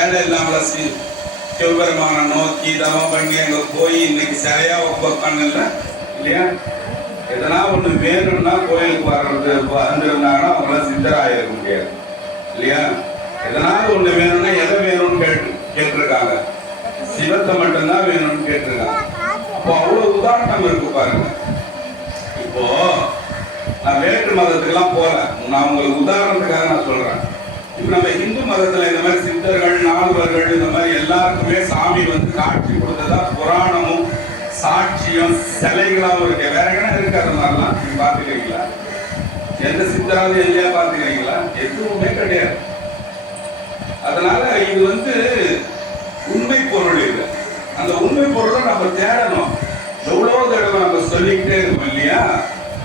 வேலை இல்லாமல சிவபெருமான நோக்கி தவம் பண்ணி அங்க போய் இன்னைக்கு சிலையா உட்காந்துல இல்லையா? எதனா ஒண்ணு வேணும்னா கோயிலுக்கு வர்றது வந்திருந்தாங்கன்னா அவங்கள சித்தராயிருக்க முடியாது இல்லையா? எதனா ஒண்ணு வேணும்னா எதை வேணும்னு கேட்டிருக்காங்க, சிவத்தை மட்டும்தான் வேணும்னு கேட்டிருக்காங்க. அப்போ அவ்வளவு உதாரணம் இருக்கு பாருங்க. இப்போ நான் வேற்று மதத்துக்கெல்லாம் போல, நான் உங்களுக்கு உதாரணத்துக்காக நான் சொல்றேன். இப்ப நம்ம இந்து மதத்துல இந்த மாதிரி சித்தர்கள், நால்வர்கள், இந்த மாதிரி எல்லாருக்குமே சாமி வந்து காட்சி கொடுத்ததா புராணமும் சாட்சியம் சிலைகளாவும் இருக்கு. வேற என்ன இருக்கு? அது மாதிரிலாம் நீங்க பாத்துக்கிறீங்களா? எந்த சித்தராவது எல்லையா பாத்துக்கிறீங்களா? எதுவுமே கிடையாது. அதனால இது வந்து உண்மை பொருள் இல்லை. அந்த உண்மை பொருளை நம்ம தேடணும். எவ்வளவு தடவை நம்ம சொல்லிக்கிட்டே இருக்கோம் இல்லையா?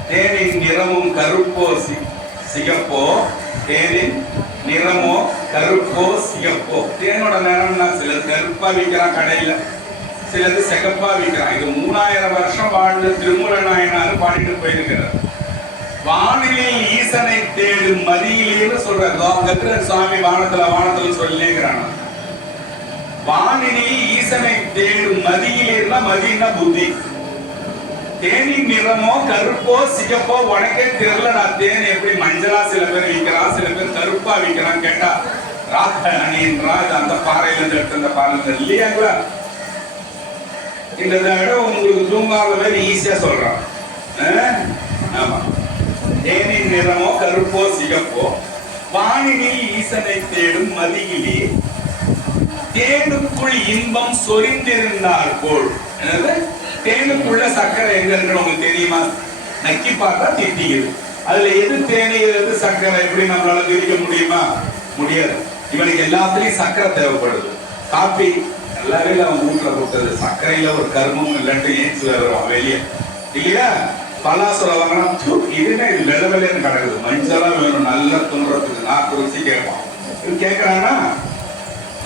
தேனின் நிறமும் கருப்போ சிகப்போ, தேனின் நிறமோ கருப்போ சிகப்போ. தேனோட நிறம்னா சிலது கருப்பா விற்கிறான் கடையில, சிலது சிகப்பா விற்கிறான். இது 3000 வருஷம் வாழ்ந்து திருமூல நாயனார் பாடிட்டு போயிருக்கிறார். வானிலில் ஈசனை தேடும் மதியிலேன்னு சொல்ற சுவாமி வானத்துல சொல்லிக்கிறான். வானிலில் ஈசனை தேடும் மதியிலேன்னா மதினா புத்தி. தேனின் நிறமோ கருப்போ சிகப்போ உனக்கே தெரியல. நான் தேன் எப்படி மஞ்சளா சில பேர் விற்கிறான், சில பேர் கருப்பா விற்கிறான். கேட்டா ராத்தணின்றா அந்த பாறையில இருந்து எடுத்து அந்த பாறையில இல்லையாங்களா? இந்த இடம் உங்களுக்கு தூங்காத மாதிரி ஈஸியா சொல்றான். ஆமா, தேனின் நிறமோ கருப்போ சிகப்போ, வானினில் ஈசனை தேடும் மதியிலே தேனுக்குள் இன்பம் சொரிந்திருந்தார் போல். என்னது? தேனுக்குள்ள சர்க்கரை எங்க இருக்குன்னு உங்களுக்கு தெரியுமா? நக்கி பார்த்தா திட்டிக்குது. அதுல எது தேனி எது சர்க்கரை எப்படி நம்மளால பிரிக்க முடியுமா? முடியாது. இவனுக்கு எல்லாத்துலயும் சர்க்கரை தேவைப்படுது. காப்பி நல்லாவே அவன் வீட்டுல கொடுத்தது, சர்க்கரையில ஒரு கர்மம் இல்லாட்டி ஏச்சு வருவான் வெளியே இல்லையா? பலாசுரம் வாங்கினா இதுன்னா இது வெள்ள வெள்ளைன்னு கிடக்குது, மஞ்சளா வேணும் நல்லா துண்டுறதுக்கு. நான் குறிச்சு கேட்பான். இது கேட்கறானா?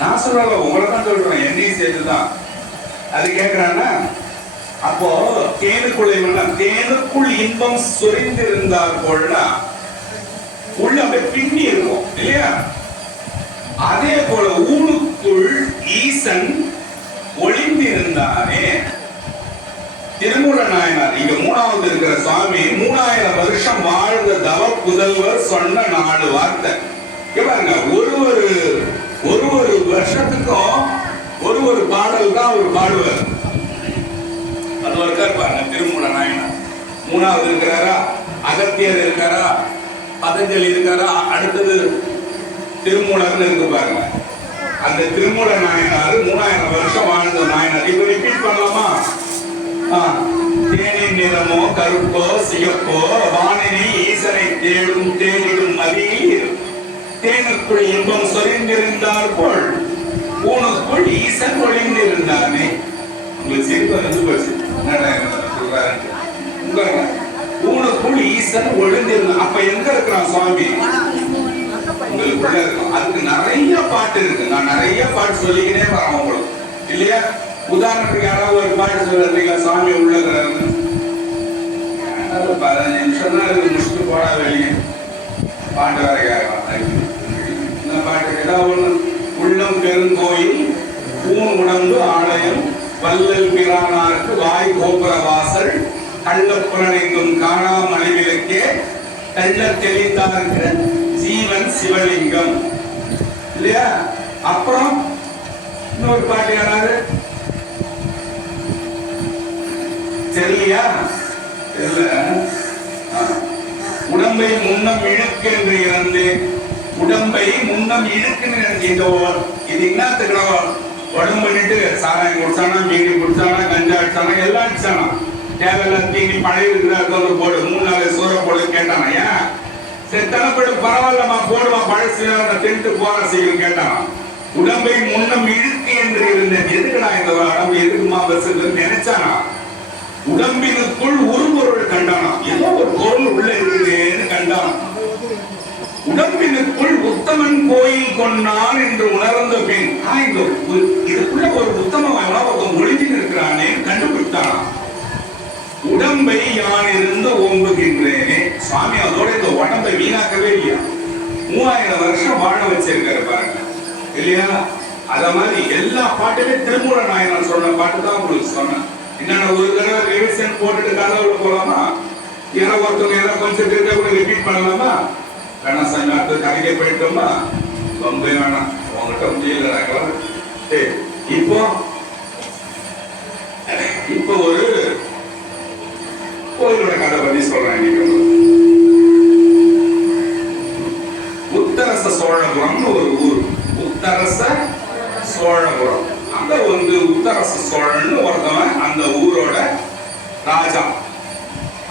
நான் சொல்றல உங்களை தான் சொல்றேன், என்னையும் சேர்த்துதான். அது கேட்கறானா? அப்போ தேனுக்குள்ள தேனுக்குள் இன்பம் சொரிந்திருந்தார் போல்னா உள்ள அப்படியே பின்னி இருக்கும் இல்லையா? அதே போல ஊனுக்குள் ஈசன் ஒளிந்திருந்தானே. திருமூல நாயனார் இங்க 3வது இருக்கிற சுவாமி 3000 வருஷம் வாழ்ந்த தவ புதல்வர் சொன்ன 4 வார்த்தை. பாருங்க, ஒரு வருஷத்துக்கும் ஒரு பாடல் தான் அவர் பாடுவார். அது இருக்கார் பாருங்க திருமூல நாயனார். 3வது இருக்கிறாரா, அகத்தியர் இருக்காரா, பதஞ்சலி இருக்காரா, அடுத்தது திருமூலர்னு இருக்கு பாருங்க. அந்த திருமூல நாயனார் 3000 வருஷம் வாழ்ந்த நாயனார். இப்ப ரிப்பீட் பண்ணலாமா? தேனின் நிறமோ கருப்போ சிகப்போ, வானினில் ஈசனை தேடும் தேனிடும் மதியில் தேனுக்குள் இன்பம் சொரிந்திருந்தார் போல் ஊனுக்குள் ஈசன் ஒளிந்திருந்தானே. உங்களுக்கு சிரிப்பு வந்து போச்சு. ஊனுக்குள் ஈசன் ஒளிந்திருந்தான். அப்ப எங்க இருக்கிறான் சுவாமி? உங்களுக்குள்ள இருக்கும். அதுக்கு நிறைய பாட்டு இருக்கு. நான் நிறைய பாட்டு சொல்லிக்கிட்டே வரேன் உங்களுக்கு இல்லையா? உதாரணத்துக்கு யாராவது ஒரு பாட்டு சொல்றீங்களா? சாமி உள்ள 15 நிமிஷம் தான் இருக்கு, முடிச்சுட்டு போடா வெளியே. பாட்டு வேற கேட்கலாம். இந்த பாட்டு ஏதாவது ஒண்ணு. உள்ளம் பெருங்கோயில் ஊன் உடம்பு ஆலயம் வல்லல் பிரானாருக்கு வாய் கோபுர வாசல் கள்ளப்புலனெங்கும் காணா மலைவிலக்கே கள்ள தெளித்தாருக்கு ஜீவன் சிவலிங்கம் இல்லையா? அப்புறம் இன்னொரு பாட்டு யாராவது தெரியலையா? உடம்பை முன்னம் இழுக்கென்று இறந்து, உடம்பை முன்னம் இழுக்குன்னு இது என்னத்துக்கு உடம்பு பண்ணிட்டு சாராயம் குடிச்சானா, மீறி குடிச்சானா, கஞ்சா அடிச்சானா, எல்லாம் அடிச்சானா, தேவையில்ல தீனி பழைய இருக்கிற போடு 3-4 சூற போடு கேட்டானா. ஏன் சரி தனப்படு பரவாயில்லமா போடுவா பழசு தின்ட்டு போற செய்யும் கேட்டானா. உடம்பை முன்னம் இழுக்கு என்று இருந்தேன். எதுக்குடா இந்த உடம்பு எதுக்குமா பஸ் நினைச்சானா? உடம்பினுக்குள் ஒரு பொருள் கண்டானா. ஏதோ ஒரு பொருள் உள்ள இருக்குதுன்னு கண்டானா. உடம்பினுக்குள் உத்தமன் கோயில் கொண்டான் என்று உணர்ந்த பின் இதுக்குள்ள ஒரு உத்தமன் ஒளிஞ்சு இருக்கிறானே கண்டுபிடித்தானா. உடம்பை யான் இருந்து ஓம்புகின்றேனே. சுவாமி அதோட இந்த உடம்பை வீணாக்கவே இல்லையா? 3000 வருஷம் வாழ வச்சிருக்காரு பாருங்க இல்லையா? அத மாதிரி எல்லா பாட்டுமே திருமூல நாயனார் சொன்ன பாட்டு தான் உங்களுக்கு சொன்னேன். என்னென்ன ஒரு தடவை ரிவிஷன் போட்டுட்டு கதவுல போலாமா? ஏன்னா ஒருத்தவங்க ஏதாவது கொஞ்சம் தெரிஞ்ச கூட ரிப்பீட் பண்ணலாமா? வேணாம் சாமி, அடுத்த கதைக்கே போயிட்டோமா? ரொம்ப வேணாம், உங்ககிட்ட முடியல. இப்போ ஒரு கோயிலோட கதை பத்தி சொல்றேன். உத்தரச சோழபுரம்னு ஒரு ஊர். உத்தரச சோழபுரம். அங்க வந்து உத்தரச சோழன் ஒருத்தவன் அந்த ஊரோட ராஜா.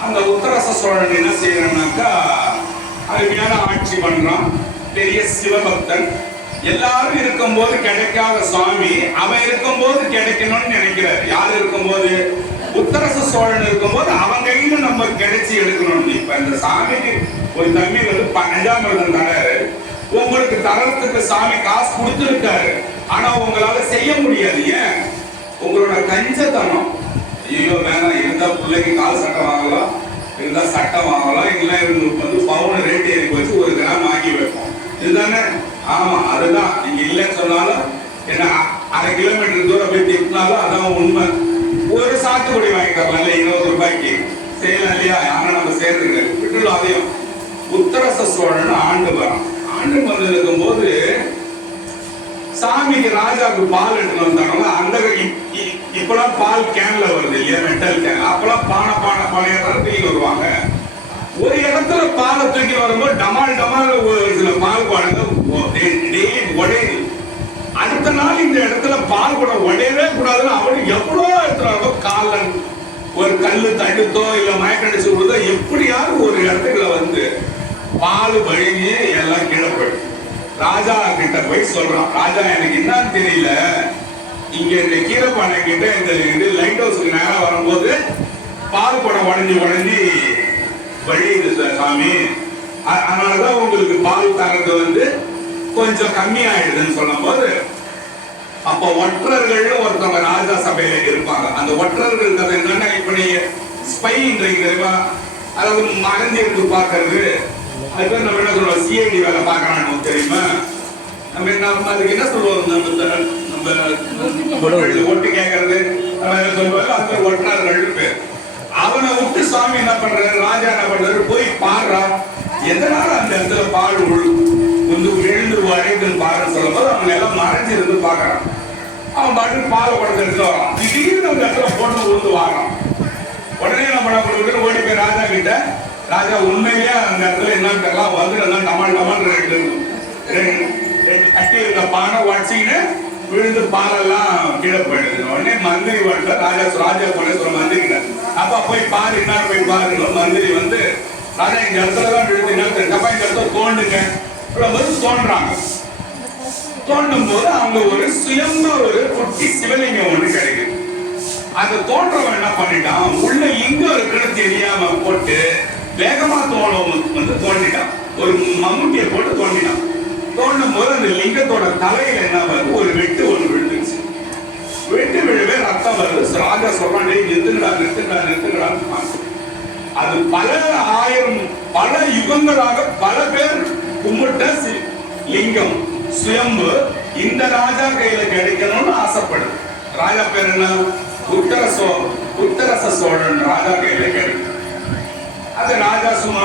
அந்த உத்தரச சோழன் என்ன செய்யறான்னாக்கா அருமையான ஆட்சி பண்றான். பெரிய சிவபக்தன். எல்லாரும் இருக்கும்போது கிடைக்காத சுவாமி அவன் இருக்கும்போது கிடைக்கணும்னு நினைக்கிறார். யாரு இருக்கும்போது? உத்தரச சோழன் இருக்கும்போது அவன் கையில நம்ம கிடைச்சி எடுக்கணும். இப்ப இந்த சாமிக்கு ஒரு தம்பி வந்து 15 தராரு. உங்களுக்கு தரத்துக்கு சாமி காசு கொடுத்துருக்காரு, ஆனா உங்களால செய்ய முடியாது. ஏன்? உங்களோட கஞ்சத்தனம். ஐயோ வேணாம், இருந்தா பிள்ளைக்கு கால் சட்டை வாங்கலாம், இருந்தா சட்டை வாங்கலாம், இல்ல வந்து பவுன் ரேட் ஏறி வச்சு 1 கிராம் வாங்கி வைப்போம். இதுதானே? ஆமா, அதுதான். நீங்க இல்லைன்னு சொன்னாலும் என்ன 1/2 கிலோமீட்டர் தூரம் போய் திட்டினாலும் அதான் உண்மை. ஒரு சாத்துக்குடி வாங்கி தரலாம் 20 ரூபாய்க்கு செய்யலாம் இல்லையா? ஆனா நம்ம சேர்ந்துங்க விட்டுலாம். அதையும் உத்தரச சோழன் ஆண்டு வரோம். ஆண்டு வந்து இருக்கும் போது சாமிக்கு ராஜாவுக்கு பால் எடுத்து வந்தாங்க. அந்த இப்பெல்லாம் பால் கேன்ல வருது இல்லையா, மெட்டல் கேன். அப்பெல்லாம் பழைய தரத்துக்கு வருவாங்க. ஒரு இடத்துல பாலை தூக்கி வரும்போது டமால் டமால் ஒரு சில பால் குடங்க உடையுது. அடுத்த நாள் இந்த இடத்துல பால் கூட உடையவே கூடாதுன்னு அவனுக்கு எவ்வளோ இடத்துல கால ஒரு கல்லு தடுத்தோ இல்ல மயக்கடிச்சு விடுதோ எப்படியாவது ஒரு இடத்துல வந்து பால் வழிஞ்சு எல்லாம் கிடப்படும். ராஜா கிட்ட போய் சொல்றான், ராஜா எனக்கு என்னன்னு தெரியல, இங்க இந்த கீரைப்பானை கிட்ட இந்த லைட் ஹவுஸுக்கு நேரம் வரும்போது பால் குடம் உடஞ்சி வழியுது சாமி, அதனாலதான் உங்களுக்கு பால் தரது வந்து கொஞ்சம் கம்மியாயிடுதுன்னு சொல்லும் போது, அப்ப ஒற்றர்கள் ஒருத்தவங்க ராஜா சபையில இருப்பாங்க. அந்த ஒற்றர்கள் என்னன்னா, இப்ப நீங்க ஸ்பைன்றீங்க தெரியுமா, அதாவது மறைஞ்சிருக்கு பாக்குறது. அதுக்கு நம்ம என்ன சொல்லுவோம், சிஐடி வேலை பாக்குறான்னு தெரியுமா? நம்ம என்ன அதுக்கு என்ன சொல்லுவோம், நம்ம ஒட்டு கேட்கறது சொல்லுவாங்க. அந்த ஒற்றர்கள் பேர். அவனை விட்டு சுவாமி என்ன பண்றாரு, ராஜா என்ன பண்றாரு, போய் பாடுறா எதனால அந்த இடத்துல பால் வந்து விழுந்துருவாருன்னு பாருன்னு சொல்லும் போது அவங்க எல்லாம் மறைஞ்சு இருந்து பாக்குறான். அவன் பாட்டு பால் குடத்தை எடுத்து வரான். திடீர்னு அந்த இடத்துல போட்டு விழுந்து வாரான். உடனே நம்ம ஓடி போய் ராஜா கிட்ட, ராஜா உண்மையிலேயே அந்த இடத்துல என்னன்னு தெரியலாம் வந்து டமால் ரெண்டு கட்டி இருந்த பானை உடச்சின்னு விழுந்து பாலெல்லாம் கீழே போயிடுது. உடனே மந்திரி வரல, ராஜா போன சொல்ல மந்திரி கிட்ட, அப்பா போய் பாரு, என்ன போய் பாருங்க. மந்திரி வந்து, ராஜா இந்த இடத்துலதான் விழுந்து, இந்த இடத்துல தோண்டுங்க தோன்றாங்க. தோண்டும் போது அவங்க ஒரு சுயம்பா ஒரு குட்டி சிவலிங்கம் ஒண்ணு கிடைக்குது. அந்த தோன்றவன் என்ன பண்ணிட்டான், உள்ள லிங்கம் இருக்குன்னு தெரியாம போட்டு வேகமா வந்து தோண்டிட்டான். ஒரு மம்முட்டியை போட்டு தோண்டிட்டான். தோண்டும் போது அந்த லிங்கத்தோட தலையில என்ன வருது, ஒரு வெட்டு ஒண்ணு விழுந்துச்சு. வெட்டு விழுவே ரத்தம் வருது. ராஜா சொல்றான், நிறுத்துங்கடா. அது பல யுகங்களாக பல பேர் கும்பிட்ட லிங்கம் சுயம்பு இந்த ராஜா கையில கிடைக்கணும்னு ஆசைப்படுது. ராஜா பேர் என்ன, உத்தரச சோழன் ராஜா கையில கிடைக்கும். அது ராஜா சும்மா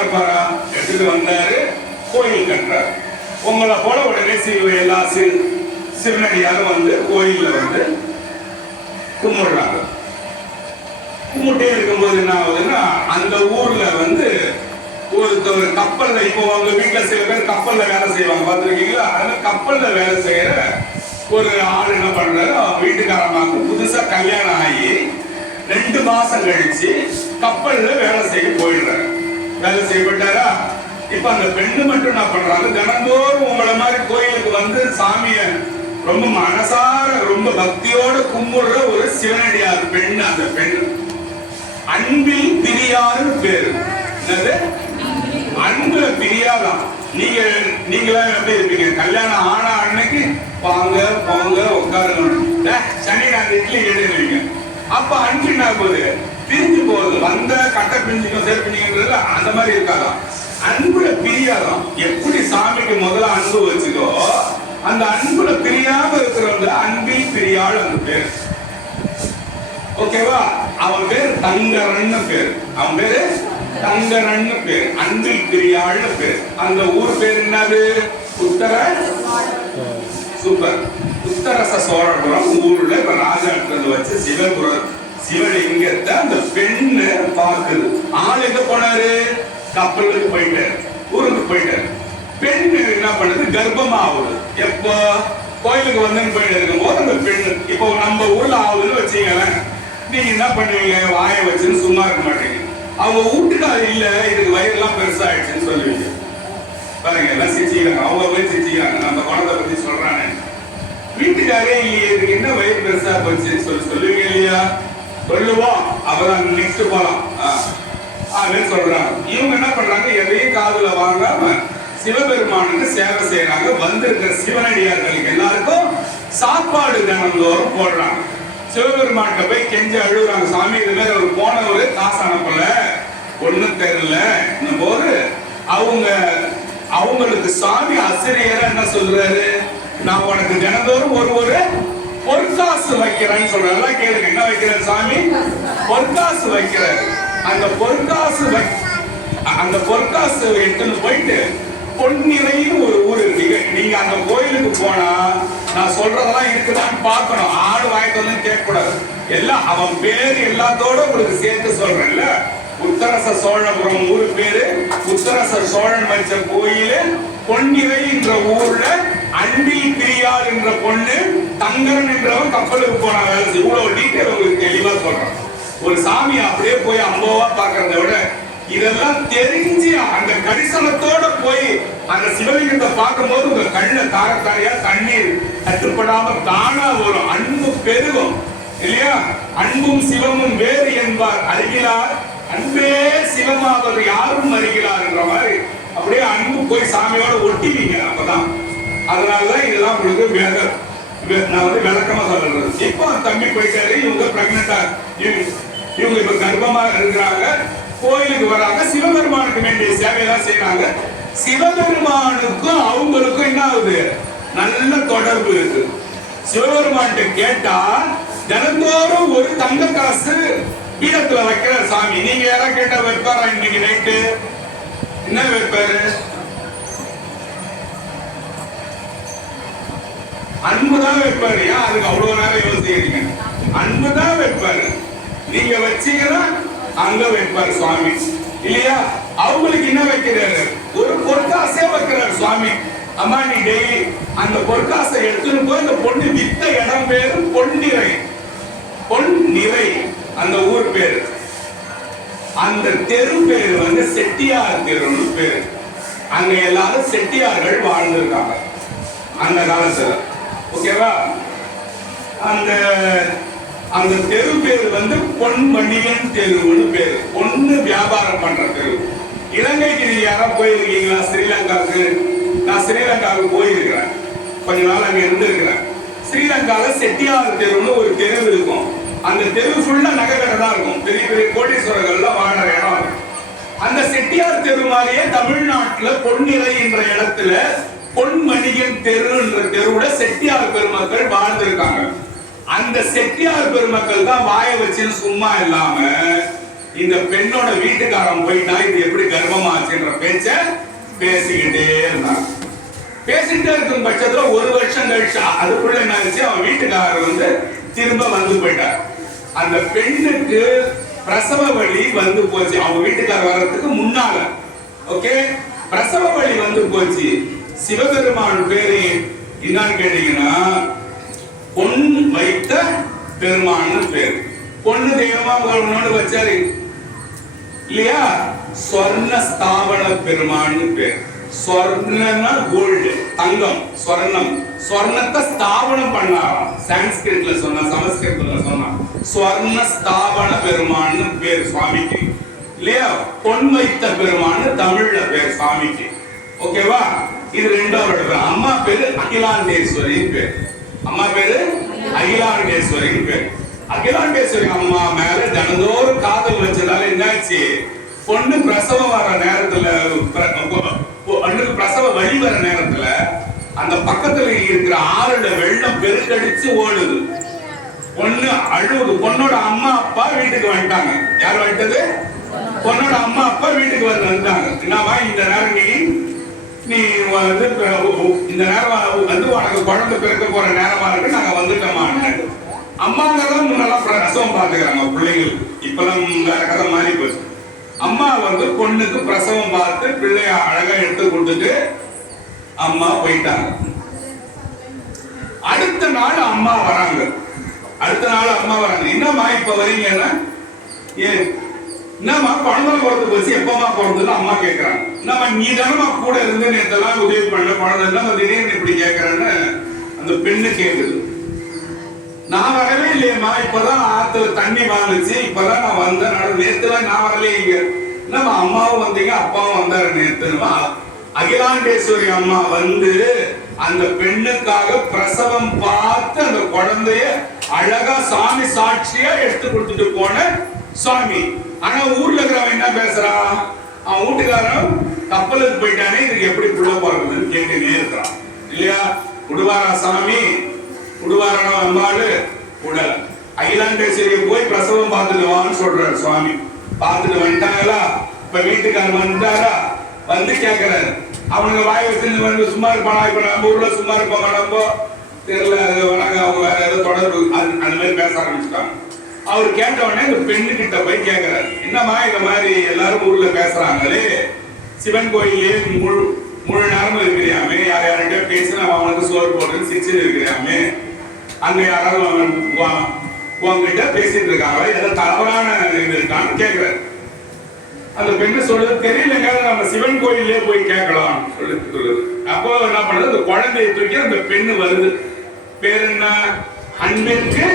இருப்பாரா எடுத்துட்டு வந்தாரு, கோயில் கட்டுறாரு. உங்களை போல உடனே எல்லா சிவனடியாரும் வந்து கோயில்ல வந்து கும்பிடுறாங்க. கும்பிட்டே இருக்கும்போது என்ன ஆகுதுன்னா, அந்த ஊர்ல வந்து ஒரு கப்பல்ல, இப்போ அவங்க வீட்டுல சில பேர் கப்பல்ல வேலை செய்வாங்க பார்த்துருக்கீங்களா? அதனால கப்பல்ல வேலை செய்யற ஒரு ஆள் என்ன பண்றாரு, வீட்டுக்காரமாக்கு புதுசா கல்யாணம் ஆகி 2 மாசம் கழிச்சு கப்பல்ல வேலை செய்ய போயிடுறாரு. வேலை செய்யப்பட்டாரா? இப்ப அந்த பெண்ணு மட்டும் என்ன பண்றாங்க, தினந்தோறும் உங்களை மாதிரி கோயிலுக்கு வந்து சாமிய ரொம்ப மனசார ரொம்ப பக்தியோட கும்பிடுற ஒரு சிவனடியார் பெண். அந்த பெண் அன்பில் பிரியாரு பேரு. என்னது? அன்புல பிரியாதான். நீங்களா எப்படி இருப்பீங்க, கல்யாணம் ஆனா அன்னைக்கு வாங்க போங்க உட்காருங்க, சனி நான் இட்லி எடுங்க. அப்ப அன்பு என்ன போகுது, பிரிஞ்சு போகுது. வந்த கட்டை பிரிஞ்சுக்கும் சேர்ப்பினீங்கன்றது அந்த மாதிரி இருக்காதான். அன்புல பிரியாதான். எப்படி சாமிக்கு முதல்ல அன்பு வச்சுக்கோ, அந்த அந்த அன்புல பிரியாம இருக்கிறவங்க அன்பில் பிரியாள் அந்த பேர். ஓகேவா? அவன் பேர் தங்கரன்னு பேர். அவன் பேரு தங்கரன்னு பேர். அன்பில் பிரியாள்னு பேர். அந்த ஊர் பேர் என்னது? உத்தர. சூப்பர். உத்தரச சோழபுரம் ஊர்ல இப்ப ராஜாக்கள் வச்சு சிவலிங்கத்தை அந்த பெண்ணு பார்க்குது. ஆள் எங்க போனாரு? கப்பலுக்கு போயிட்டாரு, ஊருக்கு போயிட்டாரு. பெண்ணு என்ன பண்ணுது? கர்ப்பமா ஆகுது. எப்போ? கோயிலுக்கு வந்து போயிட்டு இருக்கும் போது அந்த பெண்ணு இப்போ நம்ம ஊர்ல ஆகுதுன்னு வச்சீங்களேன், நீங்க என்ன பண்ணுவீங்க? வாயை வச்சுன்னு சும்மா இருக்க மாட்டீங்க. அவங்க வீட்டுக்காரு இல்ல, இதுக்கு வயிறுலாம் பெருசாயிடுச்சுன்னு சொல்லுவீங்க. பாருங்க, எல்லாம் சிரிச்சுக்கிறாங்க. அவங்க போய் சிரிச்சுக்கிறாங்க. நம்ம குழந்தை பத்தி சொல்றானே, வீட்டுக்காரே இல்லையே, இதுக்கு என்ன வயிறு பெருசா போச்சுன்னு சொல்லுவீங்க இல்லையா? சொல்லுவோம். அப்பதான் நெக்ஸ்ட் போலாம் அப்படின்னு சொல்றாங்க. இவங்க என்ன பண்றாங்க? எதையும் காதுல வாங்காம சிவபெருமானுக்கு சேவை செய்யறாங்க. வந்திருக்கிற சிவனடியார்களுக்கு எல்லாருக்கும் சாப்பாடு தினந்தோறும் போடுறாங்க. சிவபெருமான்கிட்ட போய் கெஞ்சி அழுகுறாங்க. சாமி, இது மாதிரி ஒரு போனவரு காசு அனுப்பல, ஒண்ணும் தெரியல போது அவங்களுக்கு சாமி ஆசிரியர் என்ன சொல்றாரு? நான் உனக்கு தினந்தோறும் ஒரு பொற்காசு வைக்கிறேன்னு சொல்றேன். கேளுங்க, என்ன வைக்கிறார் சாமி? பொற்காசு வைக்கிறார். அந்த பொற்காசு எடுத்துன்னு போயிட்டு பொன்னிறைன்னு ஒரு ஊர் இருக்கு. நீங்க அந்த கோயிலுக்கு போனா நான் சொல்றதெல்லாம் இருக்குதான்னு பார்க்கணும். ஆடு வாங்கிட்டு வந்து கேட்க கூடாது. எல்லாம் அவன் பேரு எல்லாத்தோட உங்களுக்கு சேர்த்து சொல்றேன்ல. உத்தரச சோழபுரம் ஊரு பேரு. உத்தரச சோழன் வச்ச கோயிலு பொன்னிறை என்ற ஊர்ல அன்பில் பிரியாள் என்ற பொண்ணு தங்கரன் என்றவன் கப்பலுக்கு போன வேலை. இவ்வளவு டீட்டெயில் உங்களுக்கு தெளிவா சொல்றேன். ஒரு சாமி அப்படியே போய் அம்போவா பாக்குறத விட இதெல்லாம் தெரிஞ்சு அந்த கரிசனத்தோட போய் அந்த சிவலிங்கத்தை பார்க்கும் போது உங்க கண்ண தாரத்தாரியா தண்ணீர் தட்டுப்படாம தானா வரும். அன்பு பெருகும் இல்லையா? அன்பும் சிவமும் வேறு என்பார் அறிகிறார். அன்பே சிவமாவது யாரும் அறிகிறார் என்ற மாதிரி அப்படியே அன்பு போய் சாமியோட ஒட்டிவீங்க. அப்பதான் அதனாலதான் இதெல்லாம் உங்களுக்கு நான் வந்து விளக்கமா சொல்றது. இப்போ தம்பி போயிட்டாரு, இவங்க பிரெக்னண்டா, இவங்க இப்ப கர்ப்பமா இருக்கிறாங்க. கோயிலுக்கு வராங்க, சிவபெருமானுக்கு வேண்டிய சேவையெல்லாம் செய்யறாங்க. சிவபெருமானுக்கும் அவங்களுக்கும் என்ன ஆகுது? நல்ல தொடர்பு இருக்கு. சிவபெருமான்கிட்ட கேட்டா தினந்தோறும் ஒரு தங்க காசு பீடத்துல வைக்கிற சாமி. நீங்க யாரா கேட்டா வைப்பாரா? இன்னைக்கு நைட்டு என்ன வைப்பாரு? அன்புதான் வைப்பாரு. ஏன் அதுக்கு அவ்வளவு நேரம் யோசிக்கிறீங்க? அன்புதான் வைப்பாரு. நீங்க வச்சீங்கன்னா அங்க வைப்பாரு சுவாமி இல்லையா? அவங்களுக்கு என்ன வைக்கிறாரு? ஒரு பொற்காசே வைக்கிறாரு சுவாமி. அம்மா, நீ டெய்லி அந்த பொற்காசை எடுத்துன்னு போய் அந்த பொண்ணு வித்த இடம் பேரு பொன்னிறை. பொன்னிறை அந்த ஊர் பேரு. அந்த தெரு பேரு வந்து செட்டியார் தெருன்னு பேரு. அங்க எல்லாரும் செட்டியார்கள் வாழ்ந்திருக்காங்க அந்த காலத்துல. ஓகேவா? அந்த தெரு பேரு வந்து பொன்மணியன் தெருவுன்னு பேரு. பொண்ணு வியாபாரம் பண்ற தெரு. இலங்கைக்கு நீங்க யாராவது போயிருக்கீங்களா? ஸ்ரீலங்காவுக்கு? நான் ஸ்ரீலங்காவுக்கு போயிருக்கிறேன். கொஞ்ச நாள் அங்க இருந்திருக்கிறேன். ஸ்ரீலங்கால செட்டியார் தெருன்னு ஒரு தெரு இருக்கும். அந்த தெரு ஃபுல்லா நகை கடை தான் இருக்கும். பெரிய பெரிய கோடீஸ்வரர்கள்லாம் வாழ்ற இடம். அந்த செட்டியார் தெரு மாதிரியே தமிழ்நாட்டுல பொன்னிறை என்ற இடத்துல பொன்மணியன் தெரு என்ற தெருவுல செட்டியார் பெருமக்கள் வாழ்ந்திருக்காங்க. அந்த செட்டியார் பெருமக்கள் தான் வாய வச்சுன்னு சும்மா இல்லாம இந்த பெண்ணோட வீட்டுக்காரன் போயிட்டா இது எப்படி கர்ப்பமாச்சுன்ற பேச்ச பேசிக்கிட்டே இருந்தாங்க. பேசிட்டே இருக்கும் பட்சத்துல ஒரு வருஷம் கழிச்சு அதுக்குள்ள என்ன ஆச்சு? அவன் வீட்டுக்காரர் வந்து திரும்ப வந்து போயிட்டார். அந்த பெண்ணுக்கு பிரசவ வலி வந்து போச்சு. அவங்க வீட்டுக்காரர் வர்றதுக்கு முன்னால ஓகே பிரசவ வலி வந்து போச்சு. சிவபெருமான் பேரு என்னன்னு கேட்டீங்கன்னா பொன் வைத்த பெருமான்னு பேரு. பொண்ணு தெய்வமா உங்களோட வச்சாரு இல்லையா? சொர்ண ஸ்தாபன பெருமான்னு பேரு. சொர்ணனா கோல்டு, தங்கம், சொர்ணம். சொர்ணத்தை ஸ்தாபனம் பண்ணாராம். சான்ஸ்கிரிட்ல சொன்னா, சமஸ்கிருதத்துல சொன்னா சொர்ண ஸ்தாபன பெருமான்னு பேரு சுவாமிக்கு இல்லையா? பொன் வைத்த பெருமான்னு தமிழ்ல பேர் சுவாமிக்கு. ஓகேவா? இது ரெண்டாவது பேர். அம்மா பேரு அகிலாண்டேஸ்வரி பேர். அம்மா பேரு அகிலாண்டேஸ்வரி பேர். அகிலாண்டேஸ்வரி அம்மா மேல தினந்தோறும் காதல் வச்சதால என்னாச்சு? பொண்ணு பிரசவம் வர நேரத்துல, பிரசவ வழி வர நேரத்துல அந்த பக்கத்துல இருக்கிற ஆறுல வெள்ளம் பெருக்கடிச்சு ஓடுது. பொண்ணு அழுவுது. பொண்ணோட அம்மா அப்பா வீட்டுக்கு வந்துட்டாங்க. யார் வந்துட்டது? பொண்ணோட அம்மா அப்பா வீட்டுக்கு வந்துட்டாங்க. என்னவா இந்த நேரம் நீ வந்து இந்த நேரம் வந்து உனக்கு குழந்தை பிறக்க போற நேரமா இருக்கு, நாங்க வந்துட்டோமா. அம்மாங்கெல்லாம் முன்னெல்லாம் பிரசவம் பார்த்துக்கிறாங்க பிள்ளைங்களுக்கு. இப்பெல்லாம் வேற கதை மாறி போச்சு. அம்மா வந்து பொண்ணுக்கு பிரசவம் பார்த்து பிள்ளைய அழகா எடுத்து கொடுத்துட்டு அம்மா போயிட்டாங்க. அடுத்த நாள் அம்மா வராங்க. என்னம்மா இப்ப வரீங்கன்னா, ஏன் என்னம்மா குழந்தை பிறந்து போச்சு, எப்பமா பிறந்தது அம்மா கேட்கறாங்க. என்னம்மா நீ தானம்மா கூட இருந்து நேத்தெல்லாம் உதவி பண்ண, குழந்தை என்ன திடீர்னு இப்படி கேட்கறேன்னு அந்த பெண்ணு கேட்குது. நான் வரவே இல்லையம்மா, இப்பதான் ஆத்துல தண்ணி வாங்குச்சு, இப்பதான் நான் வந்தேன், நேத்துலாம் நான் வரலையே. இங்க என்னம்மா அம்மாவும் வந்தீங்க அப்பாவும் வந்தாரு நேத்துமா. அகிலாண்டேஸ்வரி அம்மா வந்து அந்த பெண்ணுக்காக பிரசவம் பார்த்து அந்த குழந்தைய அழகா சாமி சாட்சியா எடுத்து கொடுத்துட்டு போன சாமி. ஆனா ஊர்ல இருக்கிறவன் என்ன பேசுறான், அவன் வீட்டுக்காரன் கப்பலுக்கு போயிட்டானே, இதுக்கு எப்படி புள்ள பிறகுதுன்னு கேட்டுனே இருக்கிறான் இல்லையா. உடுவாரா சாமி, உடுவாரா அம்பாடு உடல. அகிலாண்டேஸ்வரியை போய் பிரசவம் பார்த்துட்டு வான்னு சொல்றாரு சுவாமி. பார்த்துட்டு வந்துட்டாங்களா, இப்ப வீட்டுக்காரன் வந்துட்டாரா, வந்து கேட்கிறாரு. அவனுங்க வாய் வச்சு வந்து சும்மா இருப்பானா, இப்ப நம்ம ஊர்ல சும்மா இருப்பாங்க, நம்ம தெரியல அவங்க வேற ஏதோ தொடர்பு அந்த மாதிரி பேச ஆரம்பிச்சுட்டாங்க. அவர் கேட்ட உடனே இந்த பெண்ணு கிட்ட போய் கேட்கிறாரு, என்னம்மா இந்த மாதிரி எல்லாரும் ஊர்ல பேசுறாங்களே, சிவன் கோயிலே முழு நேரமும் இருக்கிறியாமே, யார் யார்கிட்ட பேசி நம்ம அவனுக்கு சோறு போட்டு சிரிச்சுட்டு இருக்கிறியாமே, அங்க யாராவது உங்ககிட்ட பேசிட்டு இருக்காங்க, ஏதோ தவறான இது இருக்கான்னு கேட்கிறாரு. அந்த பெண்ணு சொல்லுது, தெரியலங்க நம்ம சிவன் கோயிலே போய் கேட்கலாம் சொல்லுது. அப்போ என்ன பண்ணுது, அந்த குழந்தையை தூக்கி அந்த பெண்ணு வருது. பேர் என்ன? அன்பிற்கு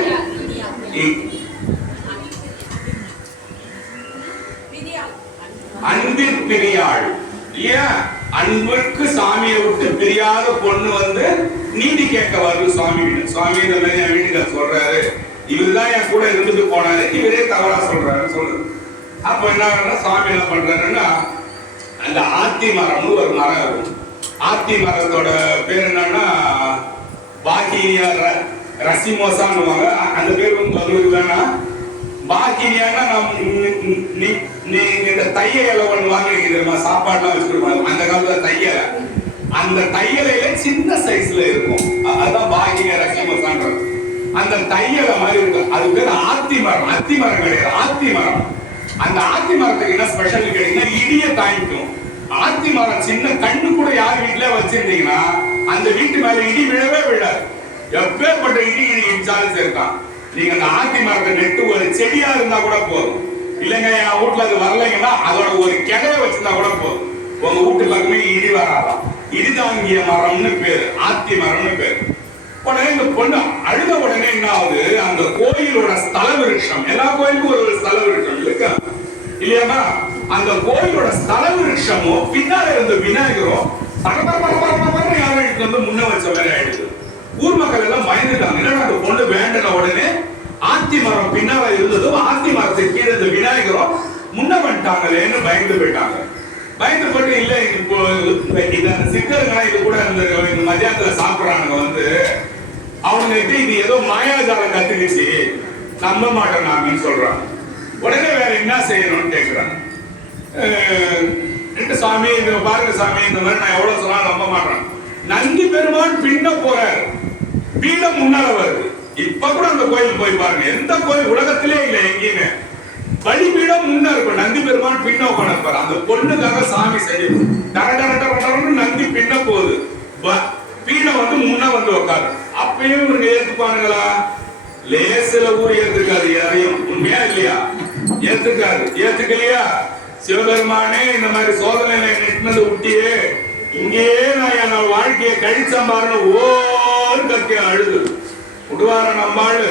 அன்பிற் பிரியாள். அன்பிற்கு சாமியை விட்டு பிரியாத பொண்ணு வந்து நீதி கேட்க வருது சுவாமி. சுவாமி இந்த மாதிரி என் வீட்டுக்கு சொல்றாரு, இவருதான் என் கூட இருந்துட்டு போனாரு, இவரே தவறா சொல்றாரு சொல்லுது. அப்ப என்ன சுவாமி என்ன பண்றாருன்னா, அந்த ஆத்தி மரம்னு ஒரு மரம் இருக்கும். ஆத்தி மரத்தோட பேர் என்னன்னா பாக்கினியா ரசிமோசான்னு. அந்த பேர் உங்களுக்கு வேணா. பாக்கினியானா நீ இந்த தையலை ஒண்ணு வாங்கிருக்கீங்க தெரியுமா, சாப்பாடுலாம் வச்சுருப்பாங்க அந்த காலத்துல தையலை. அந்த தையலையில சின்ன சைஸ்ல இருக்கும், அதுதான் பாக்கினியா ரசிமோசான்றது. அந்த தையலை மாதிரி இருக்கும். அது பேர் ஆத்தி மரம். அத்தி மரம் கிடையாது, ஆத்தி மரம். அந்த ஆத்தி மரத்துக்கு என்ன ஸ்பெஷல் கேட்டீங்கன்னா, இடிய தாங்கிக்கும். ஆத்தி மரம் சின்ன கண்ணு கூட யார் வீட்டுல வச்சிருந்தீங்கன்னா அந்த வீட்டு மேல இடி விழவே விழாது. எப்பேற்பட்ட இடி இடிச்சாலும் சேர்த்தான். நீங்க அந்த ஆத்தி மரத்தை நெட்டு ஒரு செடியா இருந்தா கூட போதும். இல்லைங்க என் வீட்டுல அது வரலைங்கன்னா அதோட ஒரு கிளைய வச்சிருந்தா கூட போதும், உங்க வீட்டு பக்கமே இடி வராதான். இடிதாங்கிய மரம்னு பேரு, ஆத்தி மரம்னு பேரு. உடனே இந்த பொண்ணு அழுத உடனே என்ன ஆகுது, அந்த கோயிலோட ஸ்தல விருட்சம், எல்லா கோயிலுக்கும் ஒரு ஸ்தல விருட்சம் இருக்கா இல்லையாமா, அந்த கோயிலோட ஸ்தல விருட்சமும் பின்னால இருந்த விநாயகரும் யாரும் வந்து முன்ன வச்ச மாதிரி ஆயிடுது. ஊர் மக்கள் எல்லாம் பயந்துட்டாங்க. என்னன்னா அந்த பொண்ணு வேண்டன உடனே ஆத்தி மரம் பின்னால இருந்ததும் ஆத்தி மரத்துக்கு கீழே இந்த விநாயகரும் முன்ன வந்துட்டாங்களேன்னு பயந்து போயிட்டாங்க. பயந்து போட்டு இல்ல இப்போ இந்த சித்தருங்களா இது கூட இந்த மத்தியானத்துல சாப்பிடுறாங்க வந்து அவனுக்கு இது ஏதோ மாயாஜாலம் கத்துக்கிச்சு நம்ப மாட்டோம் நாங்கன்னு சொல்றாங்க. உடனே வேற என்ன செய்யணும்னு கேட்கிறாங்க. சாமி இந்த பாருங்க சாமி, இந்த மாதிரி நான் எவ்வளவு சொன்னாலும் நம்ப மாட்டேன். நந்தி பெருமான் பின்ன போறாரு, பீடம் முன்னால வருது. இப்ப கூட அந்த கோயில் போய் பாருங்க, எந்த கோயில் உலகத்திலே இல்லை எங்கேயுமே பலிபீடம் முன்ன இருக்கும், நந்தி பெருமான் பின்ன உட்கார்ந்து. அந்த பொண்ணுக்காக சாமி செய்யும் நந்தி பின்ன போகுது, பீடம் வந்து முன்ன வந்து உட்காரு. அப்பயும் இவங்க ஏத்துப்பானுங்களா? லேசில ஊர் ஏத்துக்காது யாரையும். உண்மையா இல்லையா? ஏத்துக்காது. ஏத்துக்கலையா? சிவபெருமானே இந்த மாதிரி சோதனையில நிற்கிறது விட்டியே, இங்கேயே நான் என் வாழ்க்கையை கழிச்சம்பாருன்னு ஓர் கத்திய அழுது விடுவார நம்மாளு.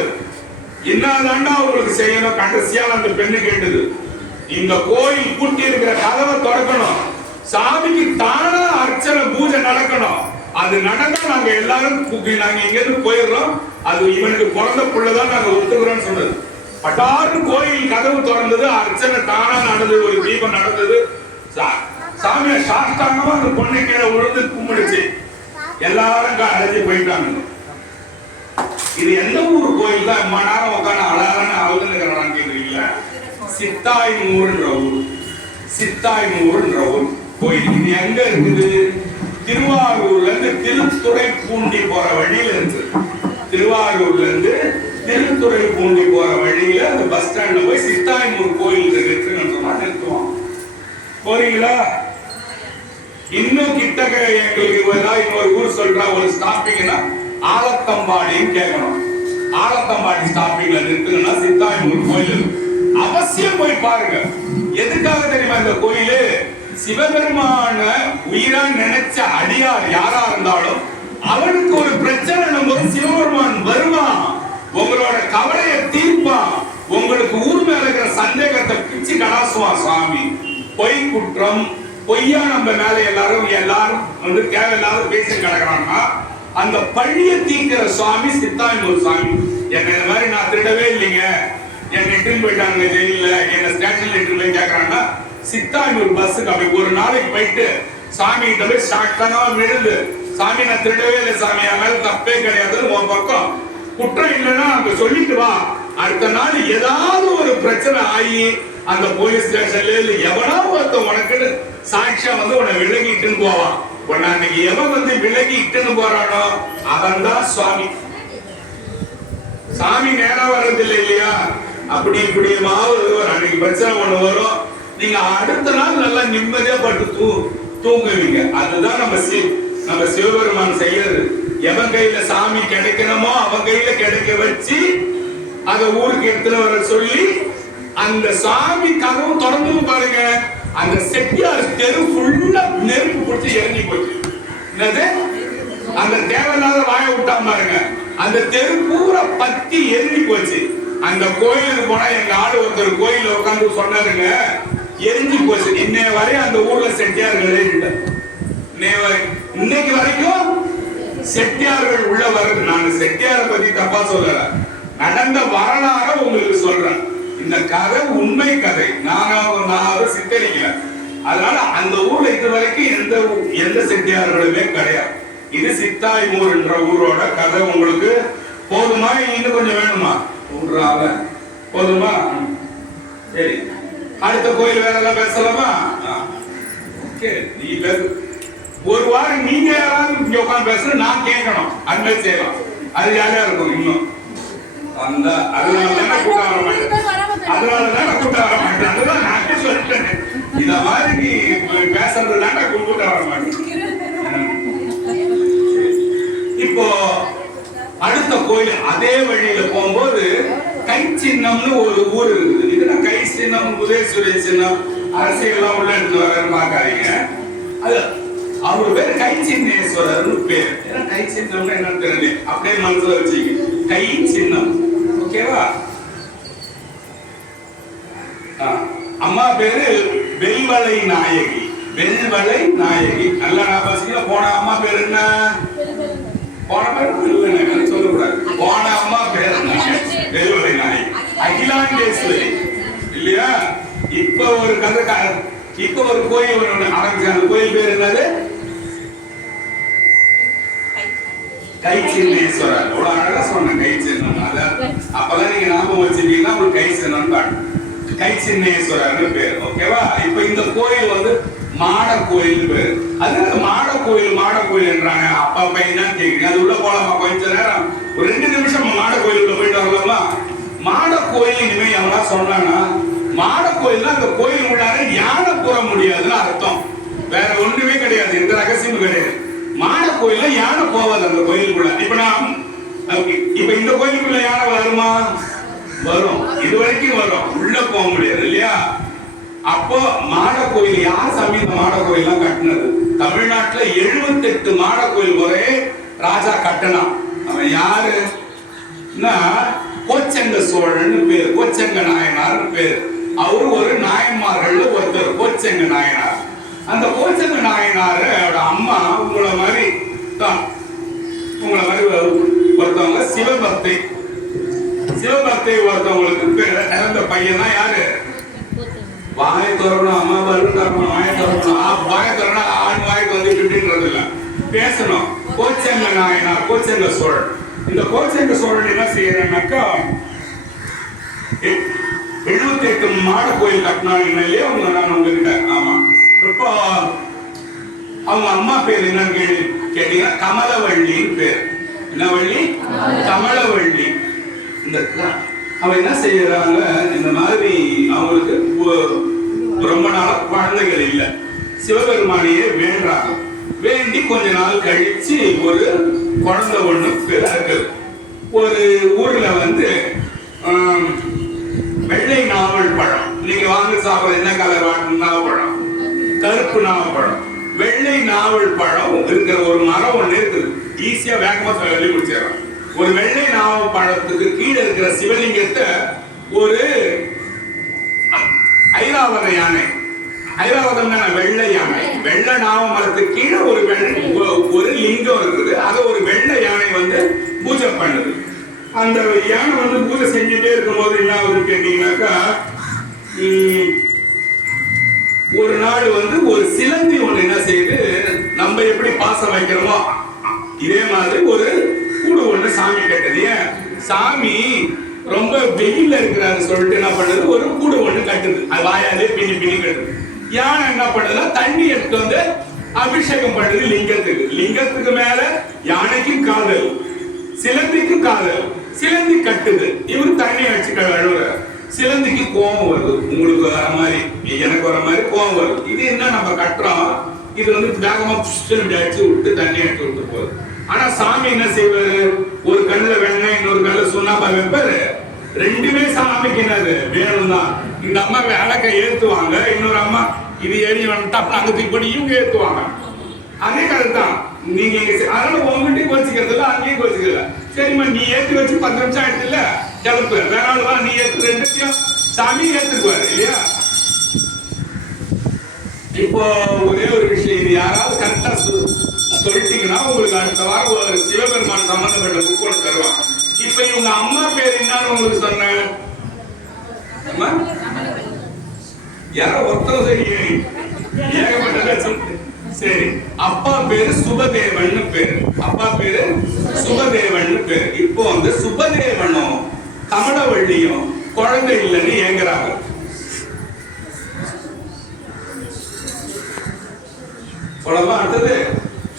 என்னதாண்டா உங்களுக்கு செய்யணும்? கடைசியால அந்த பெண்ணு கேட்டது, இந்த கோயில் பூட்டி இருக்கிற கதவை திறக்கணும், சாமிக்கு தானா அர்ச்சனை பூஜை நடக்கணும். அது நடந்தா நாங்க எல்லாரும் நாங்க இங்க இருந்து போயிடுறோம், அது இவனுக்கு பிறந்த பிள்ளைதான் நாங்க ஒத்துக்கிறோம்னு சொன்னது. பட்டாரு கோயில் கதவு திறந்தது, அர்ச்சனை தானா நடந்தது, ஒரு தீபம் நடந்தது. சாமியை சாஷ்டாங்கமா அந்த பொண்ணு கீழே விழுந்து கும்பிடுச்சு. எல்லாரும் அடைஞ்சு போயிட்டாங்க. இது எந்த ஊர் கோயில் தான் ரொம்ப நேரம் உட்காந்து அழகான அழுதுன்னு கேக்குறீங்களா? சித்தாய்மூர்ன்ற ஊர். சித்தாய்மூர்ன்ற ஊர் கோயில். இது எங்க இருக்குது? திருவாரூர்ல இருந்து திருத்துறைப்பூண்டி போற வழியில இருக்கு. திருவாரூர்ல இருந்து திருத்துறைப்பூண்டி போற வழியில அந்த பஸ் ஸ்டாண்ட்ல போய் சித்தாய்மூர் கோயில் இருக்குன்னு சொன்னா நிறுத்துவோம். போறீங்களா? இன்னும் கிட்டக்க எங்களுக்கு இன்னொரு ஊர் சொல்ற ஒரு ஸ்டாப்பிங்னா ஆலத்தம்பாடின்னு கேட்கணும். ஆலத்தம்பாடி ஸ்டாப்பிங்ல நிறுத்துங்கன்னா சித்தாய்மூர் கோயில் அவசியம் போய் பாருங்க. எதுக்காக தெரியுமா இந்த கோயிலு? சிவபெருமான உயிரா நினைச்ச அடியார் யாரா இருந்தாலும் அவனுக்கு ஒரு பிரச்சனை நம்ம சிவபெருமான் வருவான், உங்களோட கவலையை தீர்ப்பான், உங்களுக்கு ஊர் மேல இருக்கிற சந்தேகத்தை பிச்சு கடாசுவான் சுவாமி. பொய் குற்றம் பொய்யா நம்ம மேல எல்லாரும் வந்து தேவையில்லாத பேசி கிடக்குறாங்கன்னா அந்த பழிய தீர்க்கிற சுவாமி சித்தாய்மூர் சுவாமி. என்ன இந்த மாதிரி நான் திருடவே இல்லைங்க, என்ன இட்டுன்னு போயிட்டாங்க ஜெயில, என்ன ஸ்டேஷன்ல இட்டு போய் கேட்கறாங்கன்னா சித்தாய்மூர் பஸ்ஸுக்கு அப்படி ஒரு நாளைக்கு போயிட்டு சாமி கிட்ட போய் சாட்சாங்க விழுந்து, சாமி நான் திருடவே இல்லை சாமி, என் மேல தப்பே கிடையாதுன்னு உன் பக்கம் குற்றம் இல்லைன்னா அங்க சொல்லிட்டு வா. அடுத்த நாள் ஏதாவது ஒரு பிரச்சனை ஆகி அந்த போலீஸ் ஸ்டேஷன்ல இல்ல எவனா ஒருத்த உனக்குன்னு சாட்சியா வந்து உன்னை விலகி இட்டுன்னு போவான். உன்னை அன்னைக்கு எவன் வந்து விலகி இட்டுன்னு போறானோ அவன் தான் சுவாமி. சாமி நேரம் வர்றது இல்லை இல்லையா? அப்படி இப்படி மாவது அன்னைக்கு பிரச்சனை ஒண்ணு வரும், நீங்க அடுத்த நாள் நல்லா நிம்மதியா பட்டு தூங்குவீங்க. அதுதான் நம்ம சிவபெருமான் செய்யறது. எவன் கையில சாமி கிடைக்கணுமோ அவன் கையில கிடைக்க வச்சு அத ஊருக்கு எடுத்துட்டு வர சொல்லி அந்த சாமி கதவு தொடர்ந்து பாருங்க. அந்த செட்டியார் தெரு ஃபுல்லா நெருப்பு பிடிச்சி இறங்கி போச்சு. என்னது? அந்த தேவையில்லாத வாய விட்டா பாருங்க, அந்த தெரு பூரா பத்தி எரிஞ்சு போச்சு. அந்த கோயிலுக்கு போனா எங்க ஆளு ஒருத்தர் கோயில உட்காந்து சொன்னாருங்க, எரிஞ்சு போச்சு. இன்னைய வரையும் அந்த ஊர்ல செட்டியார்களே இல்லை. இன்னைக்கு வரைக்கும் செட்டியார்கள் உள்ள வருது. நான் செட்டியாரை பத்தி தப்பா சொல்லல, நடந்த வரலாறு உங்களுக்கு சொல்றேன். இந்த கதை உண்மை கதை, நான் சித்தரிக்கல. அதனால அந்த ஊர்ல இது வரைக்கும் எந்த செட்டியார்களுமே கிடையாது. இது சித்தாய்மூர் என்ற ஊரோட கதை. உங்களுக்கு போதுமா? இன்னும் கொஞ்சம் வேணுமா? போதுமா? சரி, அடுத்த கோயில் வேற எல்லாம் பேசலாமா? நீ பேசு. ஒரு வாரம் நீங்க யாராவது இங்க உட்காந்து பேசுறது நான் கேட்கணும், அன்பை செய்யலாம். அது யாரா இருக்கும் இன்னும் அந்த அதனாலதான் கூட்ட வர மாட்டேன். அதனாலதான் கூட்ட வர மாட்டேன். அதுதான் நான் சொல்லிட்டேன். இத மாதிரி நீ பேசுறதுனால கூட்ட வர மாட்டேன். இப்போ அடுத்த கோயில் அதே வழியில போகும்போது கை சின்னம்னு ஒரு ஊர் இருக்குது. இதுனா கை சின்னம், உதயசூரிய சின்னம், அரசியல்லாம் உள்ள எடுத்து வரன்னு பாக்காதீங்க. அது அவரு பேரு கை சின்னேஸ்வரர்னு பேர். ஏன்னா கை சின்னம்னா என்னன்னு தெரியல, அப்படியே மனசுல வச்சுக்க. கை சின்னம், ஓகேவா? அம்மா பேரு வெல்வளை நாயகி. வெல்வளை நாயகி நல்லா ஞாபகம். போன அம்மா பேரு என்ன? போன பேரு சொல்லக்கூடாது. போன அம்மா பேரு வெல்வளை நாயகி, அகிலாண்டேஸ்வரி இல்லையா? இப்ப ஒரு கதை, இப்ப ஒரு கோயில் ஆரம்பிச்சு. அந்த கோயில் பேர் என்னது? கை சின்னேஸ்வரர். அவ்வளவு அழகா சொன்ன கை சின்னம். அப்பதான் நீங்க ஞாபகம் வச்சிருக்கீங்கன்னா உங்களுக்கு கை சின்னம் காட்டும். கை சின்னேஸ்வரர்னு பேர், ஓகேவா? இப்ப இந்த கோயில் வந்து மாட கோயில் பேரு. அது மாட கோயில் என்றாங்க. அப்பா பையன் கேக்குறீங்க, அது உள்ள போலாமா? கொஞ்ச நேரம் ஒரு 2 நிமிஷம் மாட கோயிலுக்குள்ள போயிட்டு வரலாமா? மாட கோயில் இனிமே எவனா சொன்னாங்கன்னா, மாட கோயில்னா அந்த கோயில் உள்ளார யானை போற முடியாதுன்னு அர்த்தம். வேற ஒண்ணுமே கிடையாது, எந்த ரகசியமும் கிடையாது. மாட கோயில்ல யானை போவாது அந்த கோயிலுக்குள்ள. இப்ப இந்த கோயிலுக்குள்ள யானை வருமா? வரும், இது வரைக்கும் வரும், உள்ள போக முடியாது இல்லையா? அப்போ மாட கோயில் யார் சாமி இந்த மாட கோயில் எல்லாம் கட்டினது? தமிழ்நாட்டுல 78 மாட கோயில் ஒரே ராஜா கட்டணம். அவன் யாரு? கோச்சங்க சோழன் பேர், கோச்சங்க நாயனார் பேர். அவரு ஒரு நாயன்மார்கள் ஒருத்தர், கோச்சங்க நாயனார். அந்த கோச்சங்க நாயனாரோட அம்மா உங்களை மாதிரி தான், உங்களை மாதிரி ஒருத்தவங்க சிவபக்தை. சிவபக்தை ஒருத்தவங்களுக்கு இறந்த பையன் தான் யாரு? வாயை திறக்கணும், அம்மா வருண் வாயை திறக்கணும். வாயை திறக்கணும், ஆண் வாய்க்கு வந்து இப்படின்றது இல்ல, பேசணும். கோச்செங்க நாயனார், கோச்செங்க சோழன். இந்த கோச்செங்க சோழன் என்ன செய்யறான்னாக்கா 78 மாட கோயில் கட்டினாங்க இல்லையா அவங்க, நான் உங்ககிட்ட. ஆமா, இப்போ அவங்க அம்மா பேர் என்னன்னு கேட்டீங்கன்னா கமலவள்ளின்னு பேர். என்ன வள்ளி? கமலவள்ளி. இந்த அவ என்ன செய்யறாங்க, இந்த மாதிரி அவங்களுக்கு ரொம்ப நாள குழந்தைகள் இல்லை, சிவபெருமானையே வேண்டாங்க. வேண்டி கொஞ்ச நாள் கழிச்சு ஒரு குழந்தை ஒண்ணு பிறகு ஒரு ஊர்ல வந்து வெள்ளை நாவல் பழம், நீங்க வாங்க சாப்பிட என்ன கலர் நாவப்பழம்? கருப்பு நாவப்பழம். வெள்ளை நாவல் பழம் இருக்கிற ஒரு மரம் ஒண்ணு இருக்குது. ஈஸியா வேகமா சொல்லி முடிச்சிடறோம். ஒரு வெள்ளை நாவல் பழத்துக்கு கீழே இருக்கிற சிவலிங்கத்தை ஒரு ஐராவத யானை, ஐராவதம் வெள்ளை யானை, வெள்ளை நாவ மரத்துக்கு கீழே ஒரு லிங்கம் இருக்குது. அதை ஒரு வெள்ளை யானை வந்து பூஜை பண்ணுது. அந்த யானை வந்து பூஜை செஞ்சுட்டே இருக்கும் போது என்ன ஆகுதுன்னு கேட்டீங்கன்னாக்கா, ஒரு நாள் வந்து ஒரு சிலந்தி ஒண்ணு என்ன செய்யுது, நம்ம எப்படி பாசம் வைக்கிறோமோ இதே மாதிரி ஒரு கூடு ஒண்ணு சாமி கட்டுது. ஏன் சாமி ரொம்ப வெயில்ல இருக்கிறாரு சொல்லிட்டு என்ன பண்ணுது, ஒரு கூடு ஒண்ணு கட்டுது. அது வாயாலே பின்னி பின்னி கட்டுது. யானை என்ன பண்ணுதுன்னா தண்ணி எடுத்து வந்து அபிஷேகம் பண்ணுது லிங்கத்துக்கு. லிங்கத்துக்கு மேல யானைக்கும் காதல், சிலந்திக்கும் காதல். சிலந்தி கட்டுது, இவரு தண்ணி வச்சு கழுவுற. சிலந்திக்கு கோபம் வருது, உங்களுக்கு வர மாதிரி எனக்கு வர மாதிரி கோபம் வருது. இது என்ன நம்ம கட்டுறோம், இது வந்து வேகமா அடிச்சு விட்டு தண்ணி அடிச்சு விட்டு போகுது. ஆனா சாமி என்ன செய்வாரு, ஒரு கண்ணுல வெண்ணெய் இன்னொரு கண்ணுல சுண்ணாம்பா வைப்பாரு. ரெண்டுமே சாமிக்கு என்னது வேணும் தான். இந்த அம்மா விளக்க ஏத்துவாங்க, இன்னொரு அம்மா இது ஏறி வந்துட்டா அப்புறம் அங்க தூக்கி போட்டு இவங்க ஏத்துவாங்க. அதே கதை தான் நீங்க. அதனால உங்ககிட்டயும் கோச்சிக்கிறதுல அங்கேயும் கோச்சிக்கல. சரிம்மா நீ ஏத்தி வச்சு 10 நிமிஷம் ஆயிடுச்சு இல்ல, கிளப்பு வேற ஆள் வா, நீ ஏத்து ரெண்டுத்தையும் சாமி ஏத்துக்குவாரு இல்லையா. இப்போ ஒரே ஒரு விஷயம், இது யாராவது கரெக்டா சொல்லிட்டீங்கன்னா உங்களுக்கு அடுத்த வாரம் ஒரு சிவபெருமான் சம்பந்தப்பட்ட புக் ஒன்று தருவாங்க. இப்ப இவங்க அம்மா பேர் என்னன்னு உங்களுக்கு சொன்னேன், யாரோ ஒருத்தர் ஏகப்பட்ட. சரி, அப்பா பேரு சுபதேவன் பேரு, அப்பா பேரு சுபதேவன் பேரு. இப்போ வந்து சுபதேவனும் கமலவள்ளியும் குழந்தை இல்லைன்னு ஏங்குறாங்க. சொல்லலாம். அடுத்தது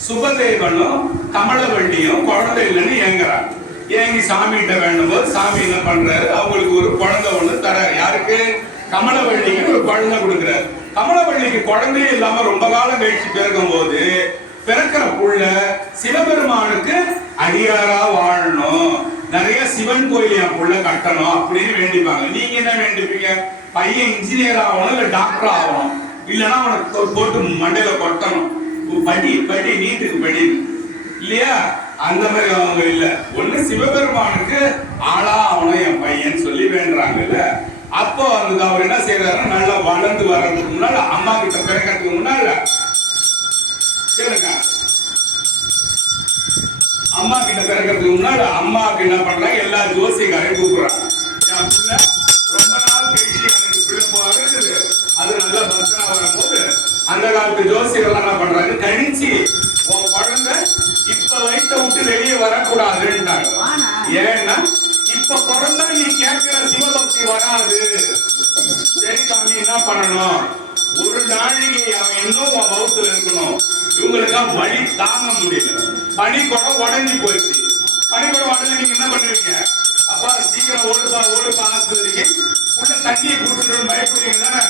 சுபதேவனும் கமலவள்ளியும் குழந்தை இல்லைன்னு ஏங்குறாங்க. ஏங்கி சாமி கிட்ட வேண்டும் போது சாமி என்ன பண்றாரு, அவங்களுக்கு ஒரு குழந்தை ஒண்ணு தராரு. யாருக்கு? கமலவள்ளிக்கு ஒரு குழந்தை கொடுக்கிறாரு. கமலவள்ளிக்கு குழந்தையே இல்லாம ரொம்ப காலம் கழிச்சு பிறக்கும் போது பிறக்கிற புள்ள சிவபெருமானுக்கு அடியாரா வாழணும், நிறைய சிவன் கோயில் என் புள்ள கட்டணும் அப்படின்னு வேண்டிப்பாங்க. நீங்க என்ன வேண்டிப்பீங்க? பையன் இன்ஜினியர் ஆகணும், இல்ல டாக்டர் ஆகணும், இல்லைன்னா அவனை போட்டு மண்டையில கொட்டணும், படி படி நீட்டுக்கு படி இல்லையா. அந்த மாதிரி அவங்க இல்ல, ஒண்ணு சிவபெருமானுக்கு ஆளா அவனும் என் பையன் சொல்லி வேண்டுறாங்கல்ல. அப்போ அந்த அவர் என்ன செய்யறாரு, நல்லா வளர்ந்து வர்றதுக்கு முன்னால, அம்மா கிட்ட பிறக்கிறதுக்கு முன்னால கேளுங்க, அம்மா கிட்ட பிறக்கிறதுக்கு முன்னால அம்மாவுக்கு என்ன பண்றாங்க, எல்லா ஜோசியக்காரையும் கூப்பிடுறாங்க. என் பிள்ளை ரொம்ப நாள் கழிச்சு எனக்கு பிள்ளை போறது, அது நல்லா பக்தனா வரும்போது அந்த காலத்து ஜோசியர்கள் என்ன பண்றாங்க, கணிச்சு உன் குழந்தை இப்ப வயிற்ற விட்டு வெளியே வரக்கூடாதுன்றாங்க. ஏன்னா இப்ப பிறந்தா நீ கேட்கிற சிவபக்தி வராது. சரி சாமி என்ன பண்ணணும், ஒரு நாளைக்கு அவன் இன்னும் வகுத்துல இருக்கணும். இவங்களுக்கா வழி தாங்க முடியல, பனிக்கூடம் உடஞ்சி போயிடுச்சு. பனிக்கூடம் உடஞ்சி நீங்க என்ன பண்ணுவீங்க, அப்பா சீக்கிரம் ஓடுப்பா ஓடுப்பா ஆஸ்பத்திரிக்கு உள்ள தண்ணியை குடிச்சிட்டு பயப்படுவீங்க தானே.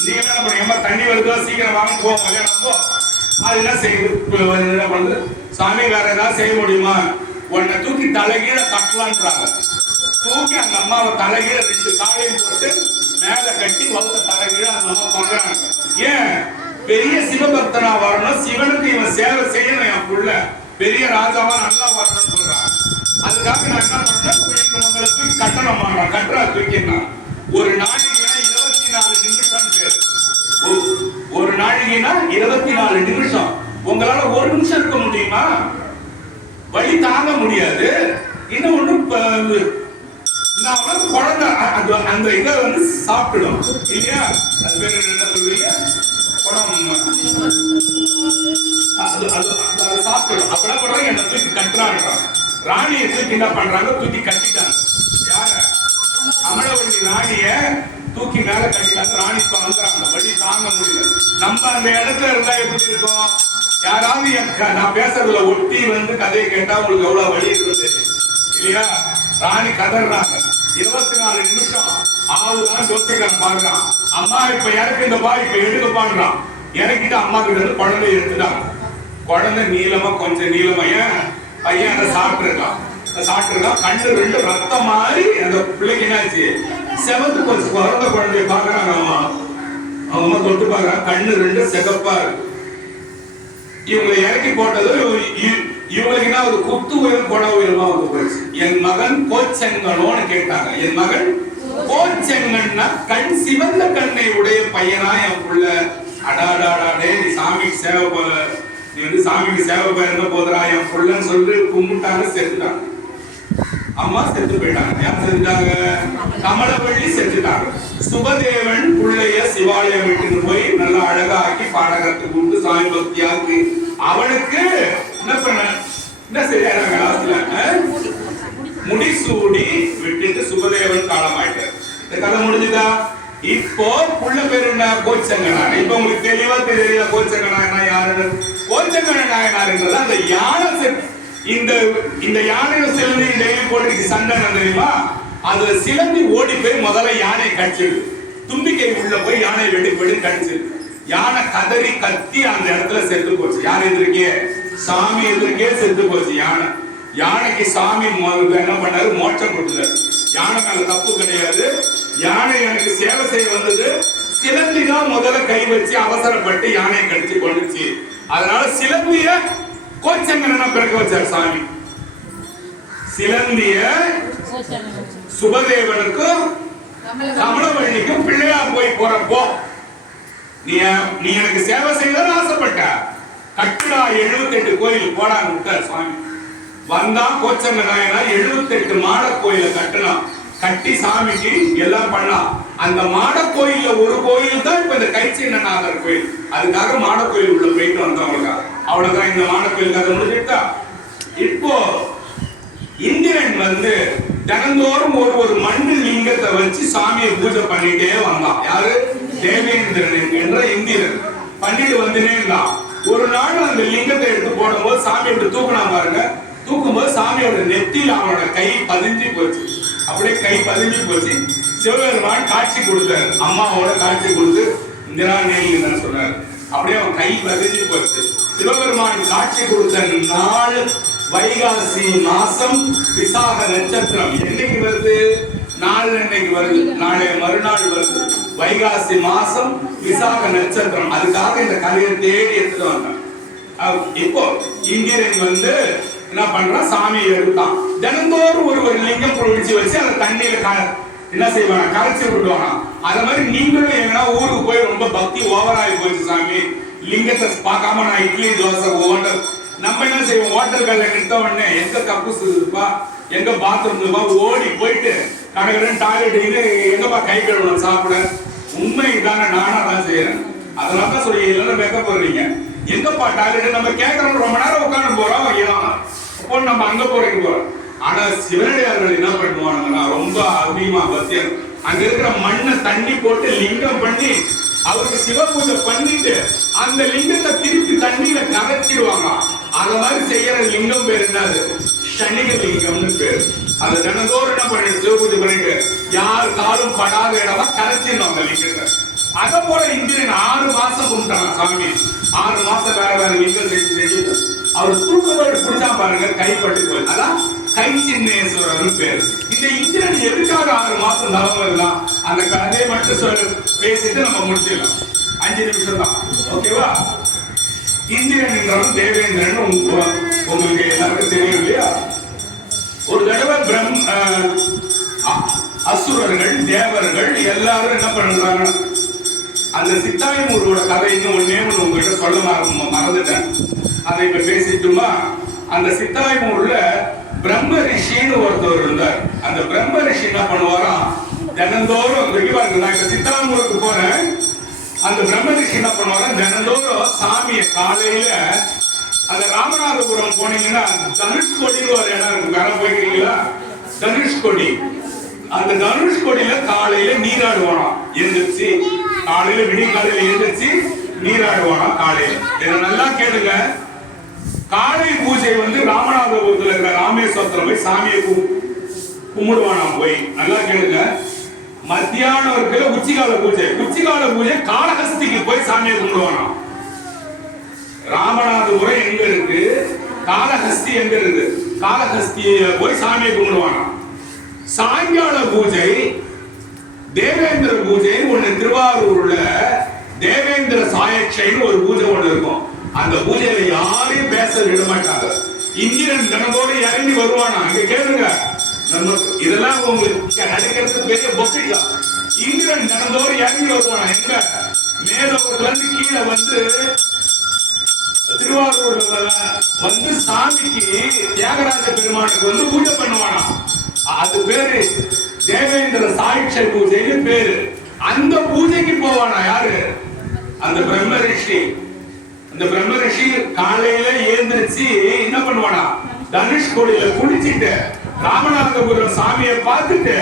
நீங்க என்ன பண்ணுவீங்க, தண்ணி வருதோ சீக்கிரம் வாங்க போ கல்யாணம் போ. அது என்ன செய்யுது, என்ன பண்ணுது, சாமி வேற ஏதாவது செய்ய முடியுமா, உன்னை தூக்கி தலைகீழ கட்டலான்றாங்க. தூக்கி அந்த அம்மாவை தலைகீழ 2 காலையும் போட்டு மேல கட்டி வகுத்த தலைகீழ அந்த அம்மா பண்றாங்க. ஏன், பெரிய சிவபக்தனா வரணும், சிவனுக்கு இவன் சேவை செய்யணும், என் புள்ள பெரிய ராஜாவா நல்லா வரணும்னு சொல்றான். அதுக்காக நான் என்ன பண்றேன், உங்களுக்கு கட்டணம் வாங்க கட்டுறா தூக்கினான். ஒரு நாளைக்குனா 24 நிமிஷம் பேர், ஒரு நாளைக்குனா 24 நிமிஷம். உங்களால ஒரு நிமிஷம் இருக்க முடியுமா, வழி தாங்க முடியாது. இன்னும் ஒண்ணு குழந்தை அந்த இதை வந்து சாப்பிடும் இல்லையா, அது பேர் என்ன சொல்றீங்க, சாப்பிடும் அப்பெல்லாம் பண்றாங்க, என்ன தூக்கி கட்டுறாங்க. ராணியை தூக்கி என்ன பண்றாங்க, தூக்கி கட்டிட்டாங்க. யார? கமலவள்ளி ராணிய தூக்கி மேல கட்டிட்டாங்க. ராணி தாங்குறாங்க, வழி தாங்க முடியல. நம்ம அந்த இடத்துல இருந்தா எப்படி இருக்கும்? யாராவது நான் பேசுறதுல ஒட்டி வந்து கதையை கேட்டா உங்களுக்கு எவ்வளவு வழி இருக்கு இல்லையா? ராணி கதறாங்க. 24 நிமிஷம் ஆகுதான் யோசிக்கிறான், பாக்குறான். அம்மா இப்ப இறக்கு இந்த பாய் இப்ப எடுக்க பாடுறான். இறக்கிட்டு அம்மா கிட்ட இருந்து குழந்தை எடுத்துட்டான். குழந்தை நீளமா கொஞ்சம் நீளமா, ஏன் பையன் அதை சாப்பிட்டுருக்கான். கண்ணு 2 ரத்தம் மாதிரி அந்த பிள்ளைக்கு என்னாச்சு, செவந்து கொஞ்சம் பிறந்த குழந்தைய பாக்குறாங்க. அவங்க தொட்டு பாக்குறாங்க, கண்ணு 2 சிகப்பா இருக்கு. இவங்களை இறக்கி போட்டது இவங்களுக்கு என்ன ஒரு குத்து உயிர் கொட உயிரமா வந்து போயிடுச்சு. என் மகன் கோச்செங்கனோன்னு கேட்டாங்க. என் மகன் கோச்செங்கன்னா கண் சிவந்த கண்ணை உடைய பையனா என் புள்ள. அடாடாடே, நீ சாமிக்கு சேவை போல, நீ வந்து சாமிக்கு சேவை போயிருந்த போதுரா என் புள்ளன்னு சொல்லி கும்பிட்டாங்க. செத்துட்டாங்க. அம்மா செத்து போயிட்டாங்க. யார் செத்துட்டாங்க? கமலவள்ளி செத்துட்டாங்க. சுபதேவன் புள்ளைய சிவாலயம் விட்டு போய் நல்லா அழகா ஆக்கி பாடகத்துக்கு கூப்பிட்டு சாமி பக்தியாக்கு அவனுக்கு என்ன பண்ண, என்ன செய்யறாங்க, முடிசூடி விட்டுட்டு சுபதேவன் காலமாயிட்டார். இந்த கதை முடிஞ்சுதா? இப்போ புள்ள பேரு என்ன? கோச்செங்கனார். இப்ப உங்களுக்கு தெளிவா தெரியல கோச்செங்கனார் யாரு? கோச்செங்கன நாயனார் அந்த யானை. இந்த யானையை சிலந்தி போட்டு சண்டை தெரியுமா? அது சிலந்தி ஓடி போய் முதல்ல யானை கடிச்சிடு. தும்பிக்கை உள்ள போய் யானை வெடி கடிச்சிடு. யானை கதறி கத்தி அந்த இடத்துல செத்து போச்சு. யார் எதிர்க்கே? சாமி எதிர்க்கே செத்து போச்சு யானை. யானைக்கு சாமி என்ன பண்ணாரு? மோட்சம் கொடுத்தாரு. யானை மேல தப்பு கிடையாது. யானை எனக்கு சேவை செய்ய வந்தது. சிலந்தி தான் முதல்ல கை வச்சு அவசரப்பட்டு யானையை கடிச்சு கொண்டுச்சு. அதனால சிலந்திய கோச்செங்கனா பிறக்க வச்சார் சாமி. சிலந்திய சுபதேவனுக்கும் கமலவள்ளிக்கும் பிள்ளையா போய் போறப்போ நீ எனக்கு சேவை செய்யணும்னு ஆசைப்பட்ட, கட்டுடா 78 கோயில் போடான்னு விட்டார் சுவாமி. வந்தா கோச்செங்க நாயனார் 78 மாட கோயில கட்டலாம். கட்டி சாமிக்கு எல்லாம் பண்ணலாம். அந்த மாட கோயில்ல ஒரு கோயில் தான் இப்ப இந்த கைச்சின்னநாதர் கோயில். அதுக்காக மாட கோயில் உள்ள போயிட்டு வந்தவங்க. அவ்வளவுதான், இந்த மாட கோயில் கதை முடிஞ்சுட்டா. இப்போ இந்திரன் வந்து தினந்தோறும் ஒரு மண்ணு லிங்கத்தை வச்சு சாமியை பூஜை பண்ணிட்டே வந்தான். யாரு? தேவேந்திரன் என்ற இந்திரன் பண்ணிட்டு வந்துனே இருந்தான். ஒரு நாள் அந்த லிங்கத்தை எடுத்து போடும்போது சாமி எடுத்து தூக்கினா பாருங்க. தூக்கும்போது சாமியோட நெத்தியில் அவனோட கை பதிஞ்சு போச்சு. அப்படியே கை பதிஞ்சு போச்சு. சிவபெருமான் காட்சி கொடுத்தாரு. அம்மாவோட காட்சி கொடுத்து இந்திரா நேரில் சொன்னார். அப்படியே அவன் கை பதிஞ்சு போச்சு. சிவபெருமான் காட்சி கொடுத்த நாள் வைகாசி மாசம் விசாக நட்சத்திரம். என்னைக்கு வருது? நாளன்னைக்கு வருது. நாளைய மறுநாள் வருது. வைகாசி மாசம் விசாக நட்சத்திரம். அதுக்காக இந்த கதையை தேடி எடுத்துட்டு வந்தான். இப்போ இந்திரன் வந்து என்ன பண்றான்? சாமியை எடுத்தான். தினந்தோறும் ஒரு லிங்கம் பிடிச்சி வச்சு அந்த தண்ணியில என்ன செய்வாங்க? கரைச்சி விட்டுவாங்க. அத மாதிரி நீங்களும் எங்கன்னா ஊருக்கு போய் ரொம்ப பக்தி ஓவராகி போச்சு, சாமி லிங்கத்தை பார்க்காம நான் இட்லி தோசை ஓட்டல், நம்ம என்ன செய்வோம்? ஹோட்டல்கள்ல நிறுத்த உடனே எங்க கக்கூஸ் இருக்குப்பா, எங்க பாத்ரூம் இருக்குப்பா, ஓடி போயிட்டு கடற்கடன் டாய்லெட் எங்கப்பா கை கழுவணும் சாப்பிட. உண்மை இதாங்க, நானா தான் செய்யறேன். அதனால தான் சொல்லி இல்லைன்னு வைக்க போறீங்க. எங்கப்பா டாய்லெட் நம்ம கேட்கறோம், ரொம்ப நேரம் உட்காந்து போறோம், இப்போ நம்ம அங்க போறோம். ஆனா சிவனடியார்கள் என்ன பண்ணுவாங்கன்னா ரொம்ப அதிகமா பத்தியம் அங்க இருக்கிற மண்ணை தண்ணி போட்டு லிங்கம் பண்ணி அவருக்கு சிவ பூஜை பண்ணிட்டு அந்த லிங்கத்தை திருப்பி தண்ணியில கரைச்சிடுவாங்க. அத மாதிரி செய்யற லிங்கம் பேர் என்னது? சனிக லிங்கம்னு பேரு. அது தினந்தோறும் என்ன பண்ணிட்டு சிவ பூஜை பண்ணிட்டு யார் காலும் படாத இடமா கரைச்சிடணும் அந்த லிங்கத்தை. அத போல இந்திரன் 6 மாசம் கும்பிட்டாங்க சாமி. 6 மாசம் வேற வேற லிங்கம் செஞ்சு அவர் தூக்கத்தோடு பிடிச்சா பாருங்க, கைப்பட்டு போய் அதான் கை சின்னேஸ்வரர் பேர். இந்த இந்திரன் எதுக்காக 6 மாசம் தவம் இருக்கலாம்? அந்த கதையை மட்டும் பேசிட்டு நம்ம முடிச்சிடலாம். 5 நிமிஷம் தான், ஓகேவா? இந்திரன் என்றாலும் தேவேந்திரன் உங்களுக்கு எல்லாருக்கும் தெரியும் இல்லையா? ஒரு தடவை அசுரர்கள் தேவர்கள் எல்லாரும் என்ன பண்றாங்க? அந்த சித்தாயமூரோட கதை இன்னும் ஒன்னே ஒண்ணு உங்ககிட்ட சொல்ல மறந்துட்டேன். அதை இப்ப பேசிட்டுமா? அந்த சித்தாயமூர்ல பிரம்ம ரிஷின்னு ஒருத்தர் இருந்தார். அந்த பிரம்ம ரிஷி என்ன பண்ணுவாராம்? தினந்தோறும் நான் இப்ப சித்தாயமூருக்கு போறேன். அந்த பிரம்ம ரிஷி என்ன பண்ணுவாங்க, தினந்தோறும் சாமியை காலையில அந்த ராமநாதபுரம் போனீங்கன்னா தனுஷ்கோடின்னு ஒரு இடம் இருக்கு, வேற போயிருக்கீங்களா? தனுஷ்கோடி. அந்த தனுஷ்கோடியில காலையில நீராடுவானா எழுந்திருச்சு, காலையில விடிய காலையில எழுந்திருச்சு நீராடுவானா காலையில. இதை நல்லா கேளுங்க. காலை பூஜை வந்து ராமநாதபுரத்துல இருக்கிற ராமேஸ்வரத்துல போய் சாமியை கும்பிடுவானா போய், நல்லா கேளுங்க. மத்தியானம் இருக்கிற உச்சிகால பூஜை, உச்சிகால பூஜை காளஹஸ்திக்கு போய் சாமியை கும்பிடுவானா. ராமநாதபுரம் எங்க இருக்கு, காளஹஸ்தி எங்க இருக்கு, காளஹஸ்தியில போய் சாமியை கும்பிடுவானா. சாயங்கால பூஜை தேவேந்திர பூஜை ஒண்ணு திருவாரூர்ல தேவேந்திர சாயட்சைன்னு ஒரு பூஜை ஒண்ணு இருக்கும். அந்த பூஜையில யாரையும் பேச விட மாட்டாங்க. இந்திரன் தினத்தோடு இறங்கி வருவானா, இங்க கேளுங்க. நம்ம இதெல்லாம் உங்களுக்கு நடக்கிறது பெரிய பொக்கிஷம். இந்திரன் தினத்தோடு இறங்கி வருவானா, எங்க மேலோகத்துல இருந்து கீழே வந்து திருவாரூர்ல வந்து சாமிக்கு தியாகராஜ பெருமானுக்கு வந்து பூஜை பண்ணுவானா. அது பேரு தேவேந்திர சாயுட்சை பூஜைன்னு பேரு. அந்த பூஜைக்கு போவானா யாரு, அந்த பிரம்ம ரிஷி. அந்த பிரம்ம ரிஷி காலையில ஏந்திரிச்சு என்ன பண்ணுவானா, தனுஷ்கோடியில குளிச்சுட்டு ராமநாதபுரம் சாமியை பார்த்துட்டு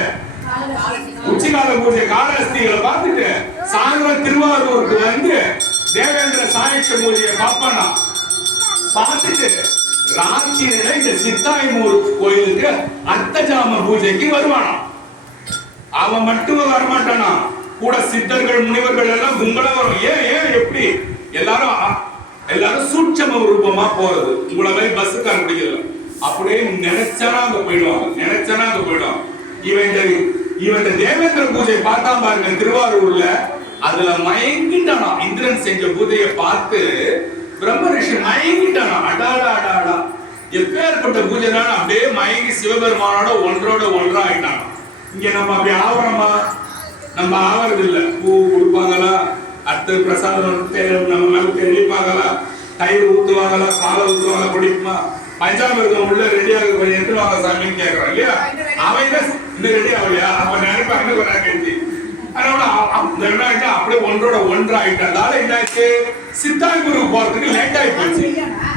உச்சிகால பூஜை காளஹஸ்திகளை பார்த்துட்டு சாயங்காலம் திருவாரூருக்கு வந்து தேவேந்திர சாயுட்சை பூஜையை பார்ப்பானா. பார்த்துட்டு ராத்திரியில இந்த சித்தாய்மூர் கோயிலுக்கு அர்த்தஜாம பூஜைக்கு வருவானா. அவன் மட்டும் வரமாட்டானா, கூட சித்தர்கள் முனிவர்கள் எல்லாம் கும்பலா வரும். ஏன் எப்படி எல்லாரும் சூட்சம ரூபமா போறது, உங்களை மாதிரி பஸ்ஸுக்கார பிடிக்கல. அப்படியே நினைச்சானா அங்க போயிடுவாங்க, நினைச்சானா அங்க போயிடுவாங்க. இவன் தேவேந்திர பூஜை பார்த்தா பாருங்க திருவாரூர்ல, அதுல மயங்கிட்டானா. இந்திரன் செஞ்ச பூஜையை பார்த்து பிரம்ம ரிஷி மயங்கிட்டானா. அடாடா அடாடா, எப்பேற்பட்ட பூஜைனால அப்படியே மயங்கி சிவபெருமானோட ஒன்றோட ஒன்றா ஆயிட்டான். இங்க நம்ம அப்படி ஆவரமா, நம்ம ஆவறது இல்ல. பூ கொடுப்பாங்களா, அடுத்த பிரசாதம் நம்ம மேல தெளிப்பாங்களா, தயிர் ஊத்துவாங்களா, பாலை ஊத்துவாங்களா, குடிக்குமா, பஞ்சாமிர்தம் உள்ள ரெடியா இருக்கு எடுத்து வாங்க சாமின்னு கேட்கறான் இல்லையா. அவங்க இந்த ரெடி ஆகலையா, அப்ப நினைப்பாங்க வராங்க. அதனால அப்படியே ஒன்றோட ஒன்றா ஆயிட்டதால என்னாச்சு, சித்தாய்மூருக்கு போறதுக்கு லேட் ஆகி போச்சு.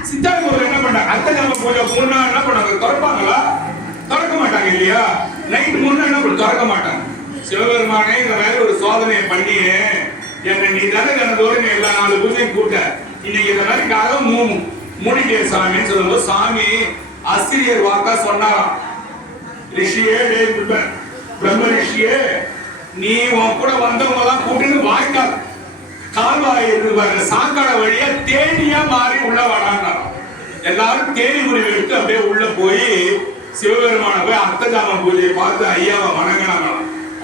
சித்தாய்மூர் என்ன பண்ணாங்க, அர்த்தஜாம பூஜை முன்னா என்ன பண்ணாங்க, திறப்பாங்களா, திறக்க மாட்டாங்க இல்லையா. நைட் முன்னா என்ன பண்ண, திறக்க மாட்டாங்க. சிவபெருமானே இந்த மாதிரி ஒரு சோதனையை பண்ணி என்ன நீ தானே தினத்தோடு எல்லா 4 பூஜையும் கூட்ட, இன்னைக்கு இந்த மாதிரிக்காக மூடிட்டே சாமின்னு சொல்லும்போது சாமி ஆசிரியர் வாக்கா சொன்னாராம், ரிஷியே பிரம்ம ரிஷியே, நீ உன் கூட வந்தவங்க எல்லாம் கூட்டிட்டு வாய்க்கால் கால்வாய் இருக்கு சாக்காட வழியா தேனியா மாறி உள்ள வராங்க. எல்லாரும் தேனி முறிவு எடுத்து அப்படியே உள்ள போய் சிவபெருமான போய் அர்த்தஜாம பூஜையை பார்த்து ஐயாவை வணங்கினாங்க.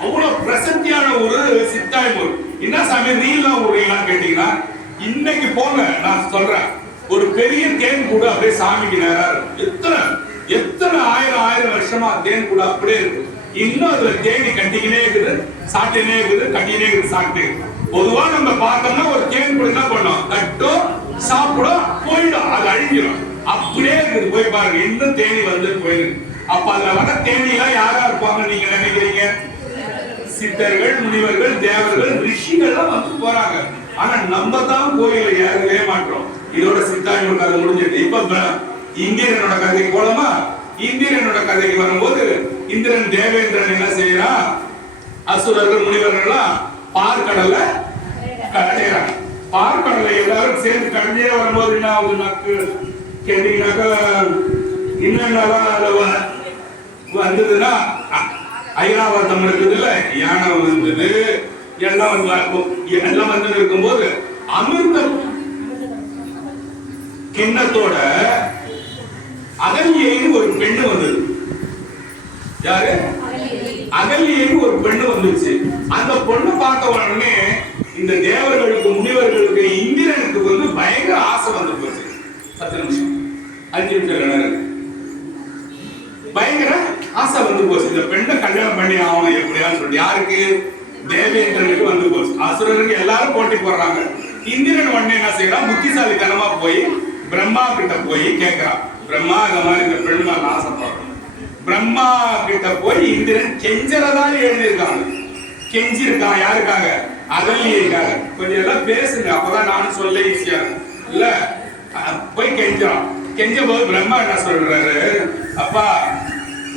அவ்வளவு பிரசித்தியான ஒரு சித்தாய்மூர். என்ன சாமி நீலாம் ஊரெல்லாம் கேட்டீங்கன்னா, இன்னைக்கு போங்க நான் சொல்றேன், ஒரு பெரிய தேன் கூட அப்படியே சாமிக்கு நேரா இருக்கு. எத்தனை ஆயிரம் வருஷமா தேன் கூட அப்படியே இருக்கு. இன்னும் அதுல தேனி கட்டிக்கினே இருக்குது, சாட்டினே இருக்குது, கட்டினே இருக்குது, சாப்பிட்டு. பொதுவா நம்ம பார்த்தோம்னா ஒரு தேன் கூட என்ன பண்ணோம், கட்டும் சாப்பிடும் போயிடும், அது அழிஞ்சிடும். அப்படியே இருக்குது, போய் பாருங்க, இன்னும் தேனி வந்து போயிருக்கு. அப்ப அதுல வர தேனி எல்லாம் யாரா இருப்பாங்க நீங்க நினைக்கிறீங்க? சித்தர்கள், முனிவர்கள், தேவர்கள், ரிஷிகள் வந்து போறாங்க. ஆனா நம்ம தான் கோயில ஏறவே மாட்டோம். இதோட சித்தாய்மூர் கதை முடிஞ்சிட்டு இப்ப இந்திரனோட கதைக்கு போலாமா? இந்திரனோட கதைக்கு வரும்போது இந்திரன் தேவேந்திரன் என்ன செய்யறான், அசுரர்கள் முனிவர்கள் பார்க்கடல கடையிறாங்க. பார்க்கடலை எல்லாரும் சேர்ந்து கடையே வரும்போது என்ன ஆகுதுனாக்கு கேட்டீங்கன்னாக்க, என்னென்னலாம் வந்ததுன்னா ஐராவதம் இருக்குது இல்ல, யானை வந்தது, எல்லாம் வந்து இருக்கும்போது அமிர்த கிண்ணத்தோட அகல்யைன்னு ஒரு பெண்ணு வந்தது. யாரு? அகல்யைன்னு ஒரு பெண்ணு வந்துச்சு. அந்த பொண்ணு பார்த்த உடனே இந்த தேவர்களுக்கு முனிவர்களுக்கு இந்திரனுக்கு வந்து பயங்கர ஆசை வந்து போச்சு. 10 நிமிஷம் 5 நிமிஷம் பயங்கர ஆசை வந்து போச்சு. இந்த பெண்ணை கல்யாணம் பண்ணி ஆகணும் எப்படியான்னு சொல்லி யாருக்கு? தேவேந்திரனுக்கு வந்து போச்சு. அசுரருக்கு எல்லாரும் போட்டி போடுறாங்க. இந்திரன் உடனே என்ன செய்யறான், புத்திசாலித்தனமா போய் பிரம்மா கிட்ட போய் கேட்கிறான், பிரம்மா இந்த மாதிரி இந்த பெண்ணு நான் ஆசைப்படுறேன். பிரம்மா கிட்ட போய் இந்திரன் கெஞ்சறதா எழுதியிருக்காங்க. கெஞ்சிருக்கான் யாருக்காக? அகல்லியைக்காக கொஞ்சம் எல்லாம் பேசுங்க, அப்பதான் நானும் சொல்ல ஈஸியா இல்ல. போய் கெஞ்சோம். கெஞ்சும் போது பிரம்மா என்ன சொல்றாரு, அப்பா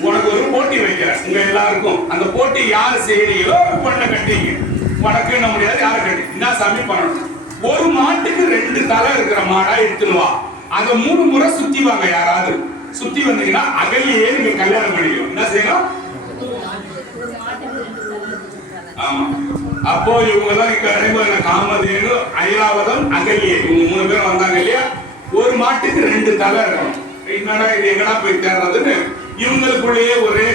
உனக்கு ஒரு போட்டி வைக்கிறேன் உங்க எல்லாருக்கும். அந்த போட்டி யாரு செய்யறீங்களோ பொண்ணை கட்டிங்க. உனக்கு என்ன முடியாது, யாரு கட்டி என்ன சாமி பண்ணணும். ஒரு மாட்டுக்கு 2 தலை இருக்கிற மாடா எடுத்துன்னு வா. அதை 3 முறை சுத்தி வாங்க. யாராவது சுத்தி வந்தீங்கன்னா அகல்லியே நீங்க கல்யாணம் பண்ணிக்கணும். என்ன செய்யணும்? ஆமா. அப்போ இவங்க எல்லாம் காமதேனு, ஐராவதம், அகல்லியே இவங்க 3 பேரும் வந்தாங்க இல்லையா. ஒரு மாட்டுக்கு 2 தலை இருக்கணும். என்னடா இது எங்கடா போய் தேடுறதுன்னு இவங்களுக்குள்ளேயே ஒரே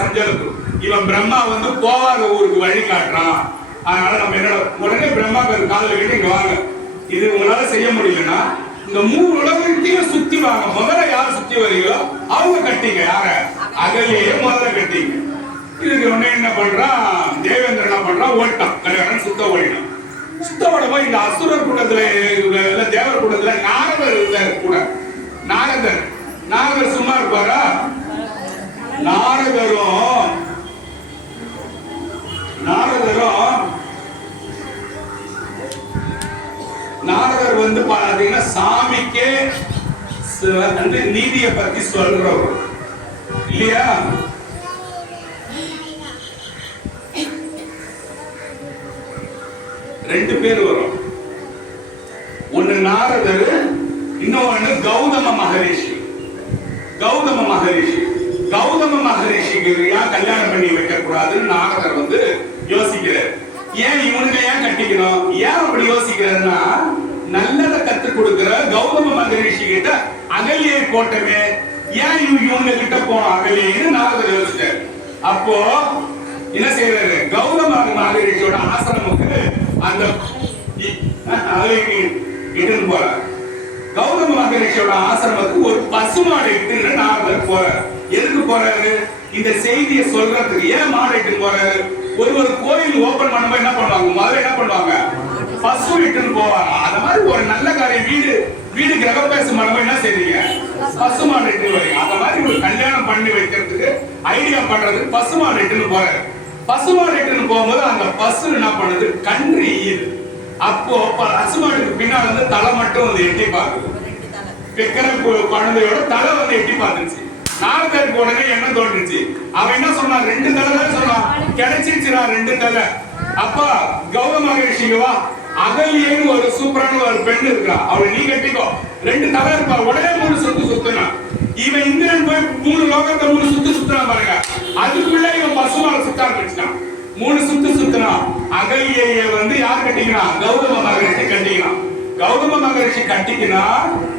சஞ்சலத்து. இவன் பிரம்மா வந்து போவாத ஊருக்கு வழி காட்டுறான். அதனால நம்ம என்ன உடனே பிரம்மா காலில் கிட்ட இங்க வாங்க, இது உங்களால செய்ய முடியலன்னா இந்த 3 உலகத்தையும் சுத்தி வாங்க. முதல்ல யார் சுத்தி வரீங்களோ அவங்க கட்டிங்க. யார? அகல்லியே முதல்ல கட்டிங்க. இதுக்கு உடனே என்ன பண்றான் தேவேந்திரன், என்ன பண்றான், ஓட்டான். கல்யாணம் சுத்த ஓடினான். சுத்த ஓடமா இந்த அசுரர் கூட்டத்துல தேவர் கூட்டத்துல நாரதர் இருந்தார் கூட. நாரதர் சும்மா இருப்பாரா? நாரதர் வந்து பாத்தீங்கன்னா சாமிக்கே வந்து நீதியை பத்தி சொல்றவர் இல்லையா. ரெண்டு பேர் வரும். ஒன்னு நாரதர், இன்னொன்னு கௌதம மகரிஷி. கௌதம மகரிஷிக்கு ஏன் கல்யாணம் பண்ணி வைக்க கூடாதுன்னு நாரதர் வந்து யோசிக்கிறார். ஏன் இவனுக்கு ஏன் கட்டிக்கணும், ஏன் அப்படி யோசிக்கிறதுன்னா நல்லதை கத்துக் கொடுக்கிற கௌதம மகரிஷி கிட்ட அகல்லியை போட்டவே ஏன் இவங்க கிட்ட போனோம் அகல்லின்னு நாரதர் யோசிச்சார். அப்போ என்ன செய்யறாரு, கௌதம மகரிஷியோட ஆசிரமுக்கு அந்த இட்டுன்னு போறார். கௌதம மகரிஷியோட ஆசிரமத்துக்கு ஒரு பசுமாடு இட்டுன்னு நாரதர் போறார். எதுக்கு போறாரு, இந்த செய்தியை சொல்றதுக்கு. ஏன் மாடு இட்டுன்னு போறாரு, ஒரு கோயில் ஓபன் பண்ணும்போது என்ன பண்ணுவாங்க, முதல்ல என்ன பண்ணுவாங்க, பசு இட்டுன்னு போவாங்க. அந்த மாதிரி ஒரு நல்ல காரியம், வீடு கிரகப்பிரவேசம் பண்ணும்போது என்ன செய்றீங்க, பசுமாடு இட்டுன்னு வரீங்க. அந்த மாதிரி ஒரு கல்யாணம் பண்ணி வைக்கிறதுக்கு ஐடியா பண்றதுக்கு பசுமாடு இட்டுன்னு போறாரு. பசுமாடு இட்டுன்னு போகும்போது அந்த பசு என்ன பண்ணுது, கன்று ஈது. அப்போ பசுமாட்டுக்கு பின்னால் வந்து தலை மட்டும் வந்து எட்டி பார்க்குது. பெக்கர குழந்தையோட தலை வந்து எட்டி பார்த்துச்சு. நாரதருக்கு உடனே என்ன தோன்றுச்சு, அவன் என்ன சொன்னான், 2 தலை தான் சொன்னான், கிடைச்சிருச்சுடா 2 தலை. அப்பா கௌதம மகரிஷிக்கு வா, அகல்லியேன்னு ஒரு சூப்பரான ஒரு பெண் இருக்கா, அவளை நீ கட்டிக்கோ. 2 தலை இருப்பா. உடனே 3 சுத்து சுத்தினான். இவன் இந்திரன் போய் 3 லோகத்தை 3 சுத்து சுத்தினான் பாருங்க. அதுக்குள்ள இவன் பசுமால சுத்த ஆரம்பிச்சான். 3 சுத்து சுத்தினான். அகல்லியை வந்து யார் கட்டிக்கிறான், கௌதம மகரிஷி கட்டிக்கிறான். கௌதம மகரிஷி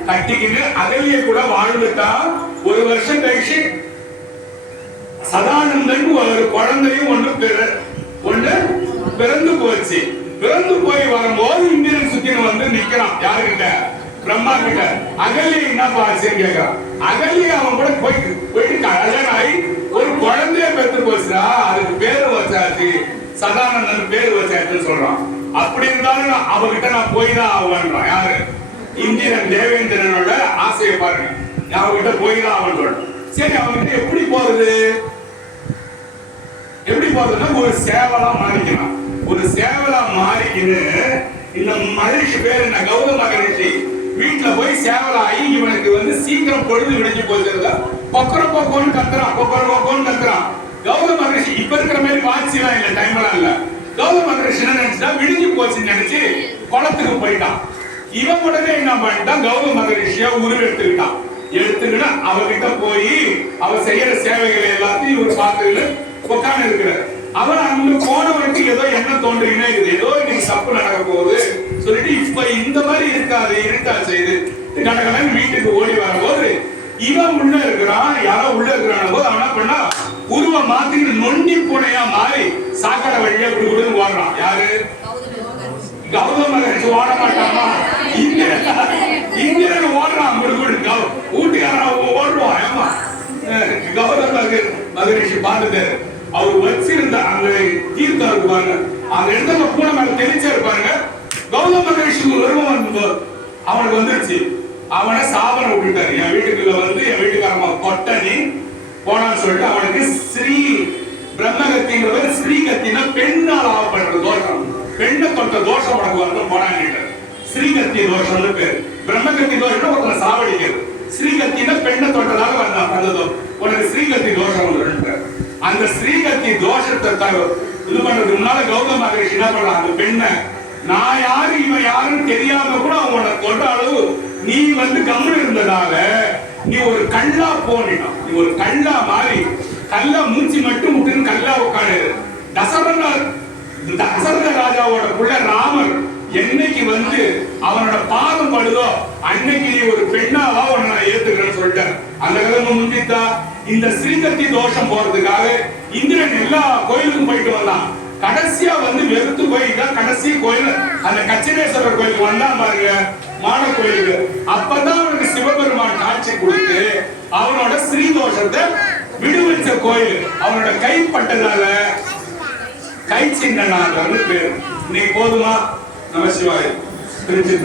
கட்டிக்கின்னு அகல்லியை கூட வாழ்ந்துட்டான். 1 வருஷம் கழிச்சு சதானந்தன் ஒரு குழந்தையும் ஒன்று பிறந்து போச்சு. பிறந்து போய் வரும்போது இந்திரன் சுத்தின்னு வந்து நிக்கிறான். யாருக்கிட்ட, பிரம்மா கிட்ட. அகல்லியை என்ன ஆச்சுன்னு கேட்கிறான். அகல்லியை அவன் கூட போயிட்டு கல்யாணம் ஆகி ஒரு குழந்தைய பெற்று போச்சுடா, அதுக்கு பேரு வச்சாச்சு, சதானந்தன் பேரு வச்சாச்சுன்னு சொல்றான். அப்படி இருந்தாலும் அவகிட்ட நான் போய் தான் ஆகணும்ன்றான். யாரு, இந்திரன். தேவேந்திரனோட ஆசையை பாருங்க, அவகிட்ட போய் தான் ஆகணும். சரி, அவகிட்ட எப்படி போறதுன்னா ஒரு சேவலா மாறிக்கிறான். ஒரு சேவலா மாறிக்கின்னு இந்த மகரிஷி பேர் என்ன, கௌதம மகரிஷி வீட்டுல போய் சேவலாகி இவனுக்கு வந்து சீக்கிரம் பொழுது விடிஞ்சு போச்சுருந்தா பொக்கரன்னு கத்துறான். கௌதம மகரிஷி இப்ப இருக்கிற மாதிரி வாட்சிலாம் இல்ல, டைம்லாம் இல்ல. கௌதம மகரிஷி என்ன நினைச்சா, விடிஞ்சு போச்சுன்னு நினைச்சு குளத்துக்கு போயிட்டான். இவன் உடனே என்ன பண்ணிட்டான், கௌதம மகரிஷியா உருவெடுத்துக்கிட்டான். எடுத்துக்கிட்டு அவகிட்ட போய் அவ செய்யற சேவைகளை எல்லாத்தையும் இவர் பார்த்துக்கிட்டு உட்காந்து இருக்கிறார். அவன் அங்க போனவனுக்கு ஏதோ என்ன தோன்றினே இருக்குது, ஏதோ இன்னைக்கு தப்பு நடக்க போகுது சொல்லிட்டு இப்ப இந்த மாதிரி இருக்காது, இருட்டா செய்து கடகடன் வீட்டுக்கு ஓடி வரும்போது இவன் உள்ள இருக்கிறான். யாரோ உள்ள இருக்கிறான் போது அவன் என்ன பண்ணா, உருவம் மாத்திக்கிட்டு நொண்டி பூனையா மாறி சாக்கடை வழியா குடுக்குன்னு ஓடுறான். யாரு, கௌதம மகரிஷி ஓட மாட்டாமா, இந்திரன் ஓடுறான். ஊட்டிக்காரன் ஓடுவான். ஏமா கௌதம மகரிஷி பார்த்துட்டு அவர் வச்சிருந்த அந்த தீர்த்தம் இருக்கு பாருங்க, அந்த இடத்துல பூனை மேல தெளிச்சா இருப்பாருங்க. கௌதம மகரிஷி உருவம் அவனுக்கு வந்துருச்சு. அவனை சாபனை விட்டுட்டாரு. என் வீட்டுக்குள்ள வந்து என் வீட்டுக்காரமா கொட்டனி போனான்னு சொல்லிட்டு அவனுக்கு ஸ்ரீ பிரம்மகத்திங்கிறவர், ஸ்ரீ கத்தினா பெண்ணால் ஆகப்படுற தோற்றம். பெண்ணை தொட்ட தோஷம் உனக்கு வரணும் போனாங்க. ஸ்ரீகத்தி தோஷம்னு பேரு. பிரம்மகத்தி தோஷம் ஒருத்தனை சாவடிக்கிறது. ஸ்ரீகத்தினா பெண்ணை தொட்டதாக வந்ததும் உனக்கு ஸ்ரீகத்தி தோஷம் வந்து. அந்த ஸ்ரீகத்தி தோஷத்தை இது பண்றது முன்னால கௌதம மகரிஷி என்ன பண்றாங்க, அந்த பெண்ணை நான் யாரு இவன் யாருன்னு தெரியாம கூட அவங்க தொட்ட அளவு நீ வந்து கம்முன்னு இருந்ததால நீ ஒரு கல்லா போனினா, நீ ஒரு கல்லா மாறி கல்லா மூச்சு மட்டும் முட்டுன்னு கல்லா உட்காடு. தசரத ராஜாவோட புள்ள ராமர் என்னைக்கு வந்து அவனோட பாதம் படுதோ அன்னைக்கு நீ ஒரு பெண்ணாவா உன்னை நான் ஏத்துக்கிறேன்னு சொல்லிட்டேன். அந்த கிழமை முந்தித்தா இந்த ஸ்ரீகத்தி தோஷம் போறதுக்காக இந்திரன் எல்லா கோயிலுக்கும் போயிட்டு வந்தான். கடைசியா வந்து வெறுத்து போயிதான் கடைசி கோயில் அந்த கச்சினேஸ்வரர் கோயிலுக்கு வந்தான் பாருங்க, மான கோயிலுக்கு. அப்பதான் அவனுக்கு சிவபெருமான் காட்சி கொடுத்து அவனோட ஸ்ரீ தோஷத்தை விடுவிச்ச கோயில். அவனோட கைப்பட்டதால கை சின்னனாக பேரு. இன்னைக்கு போதுமா? நமசிவாய். திருச்சி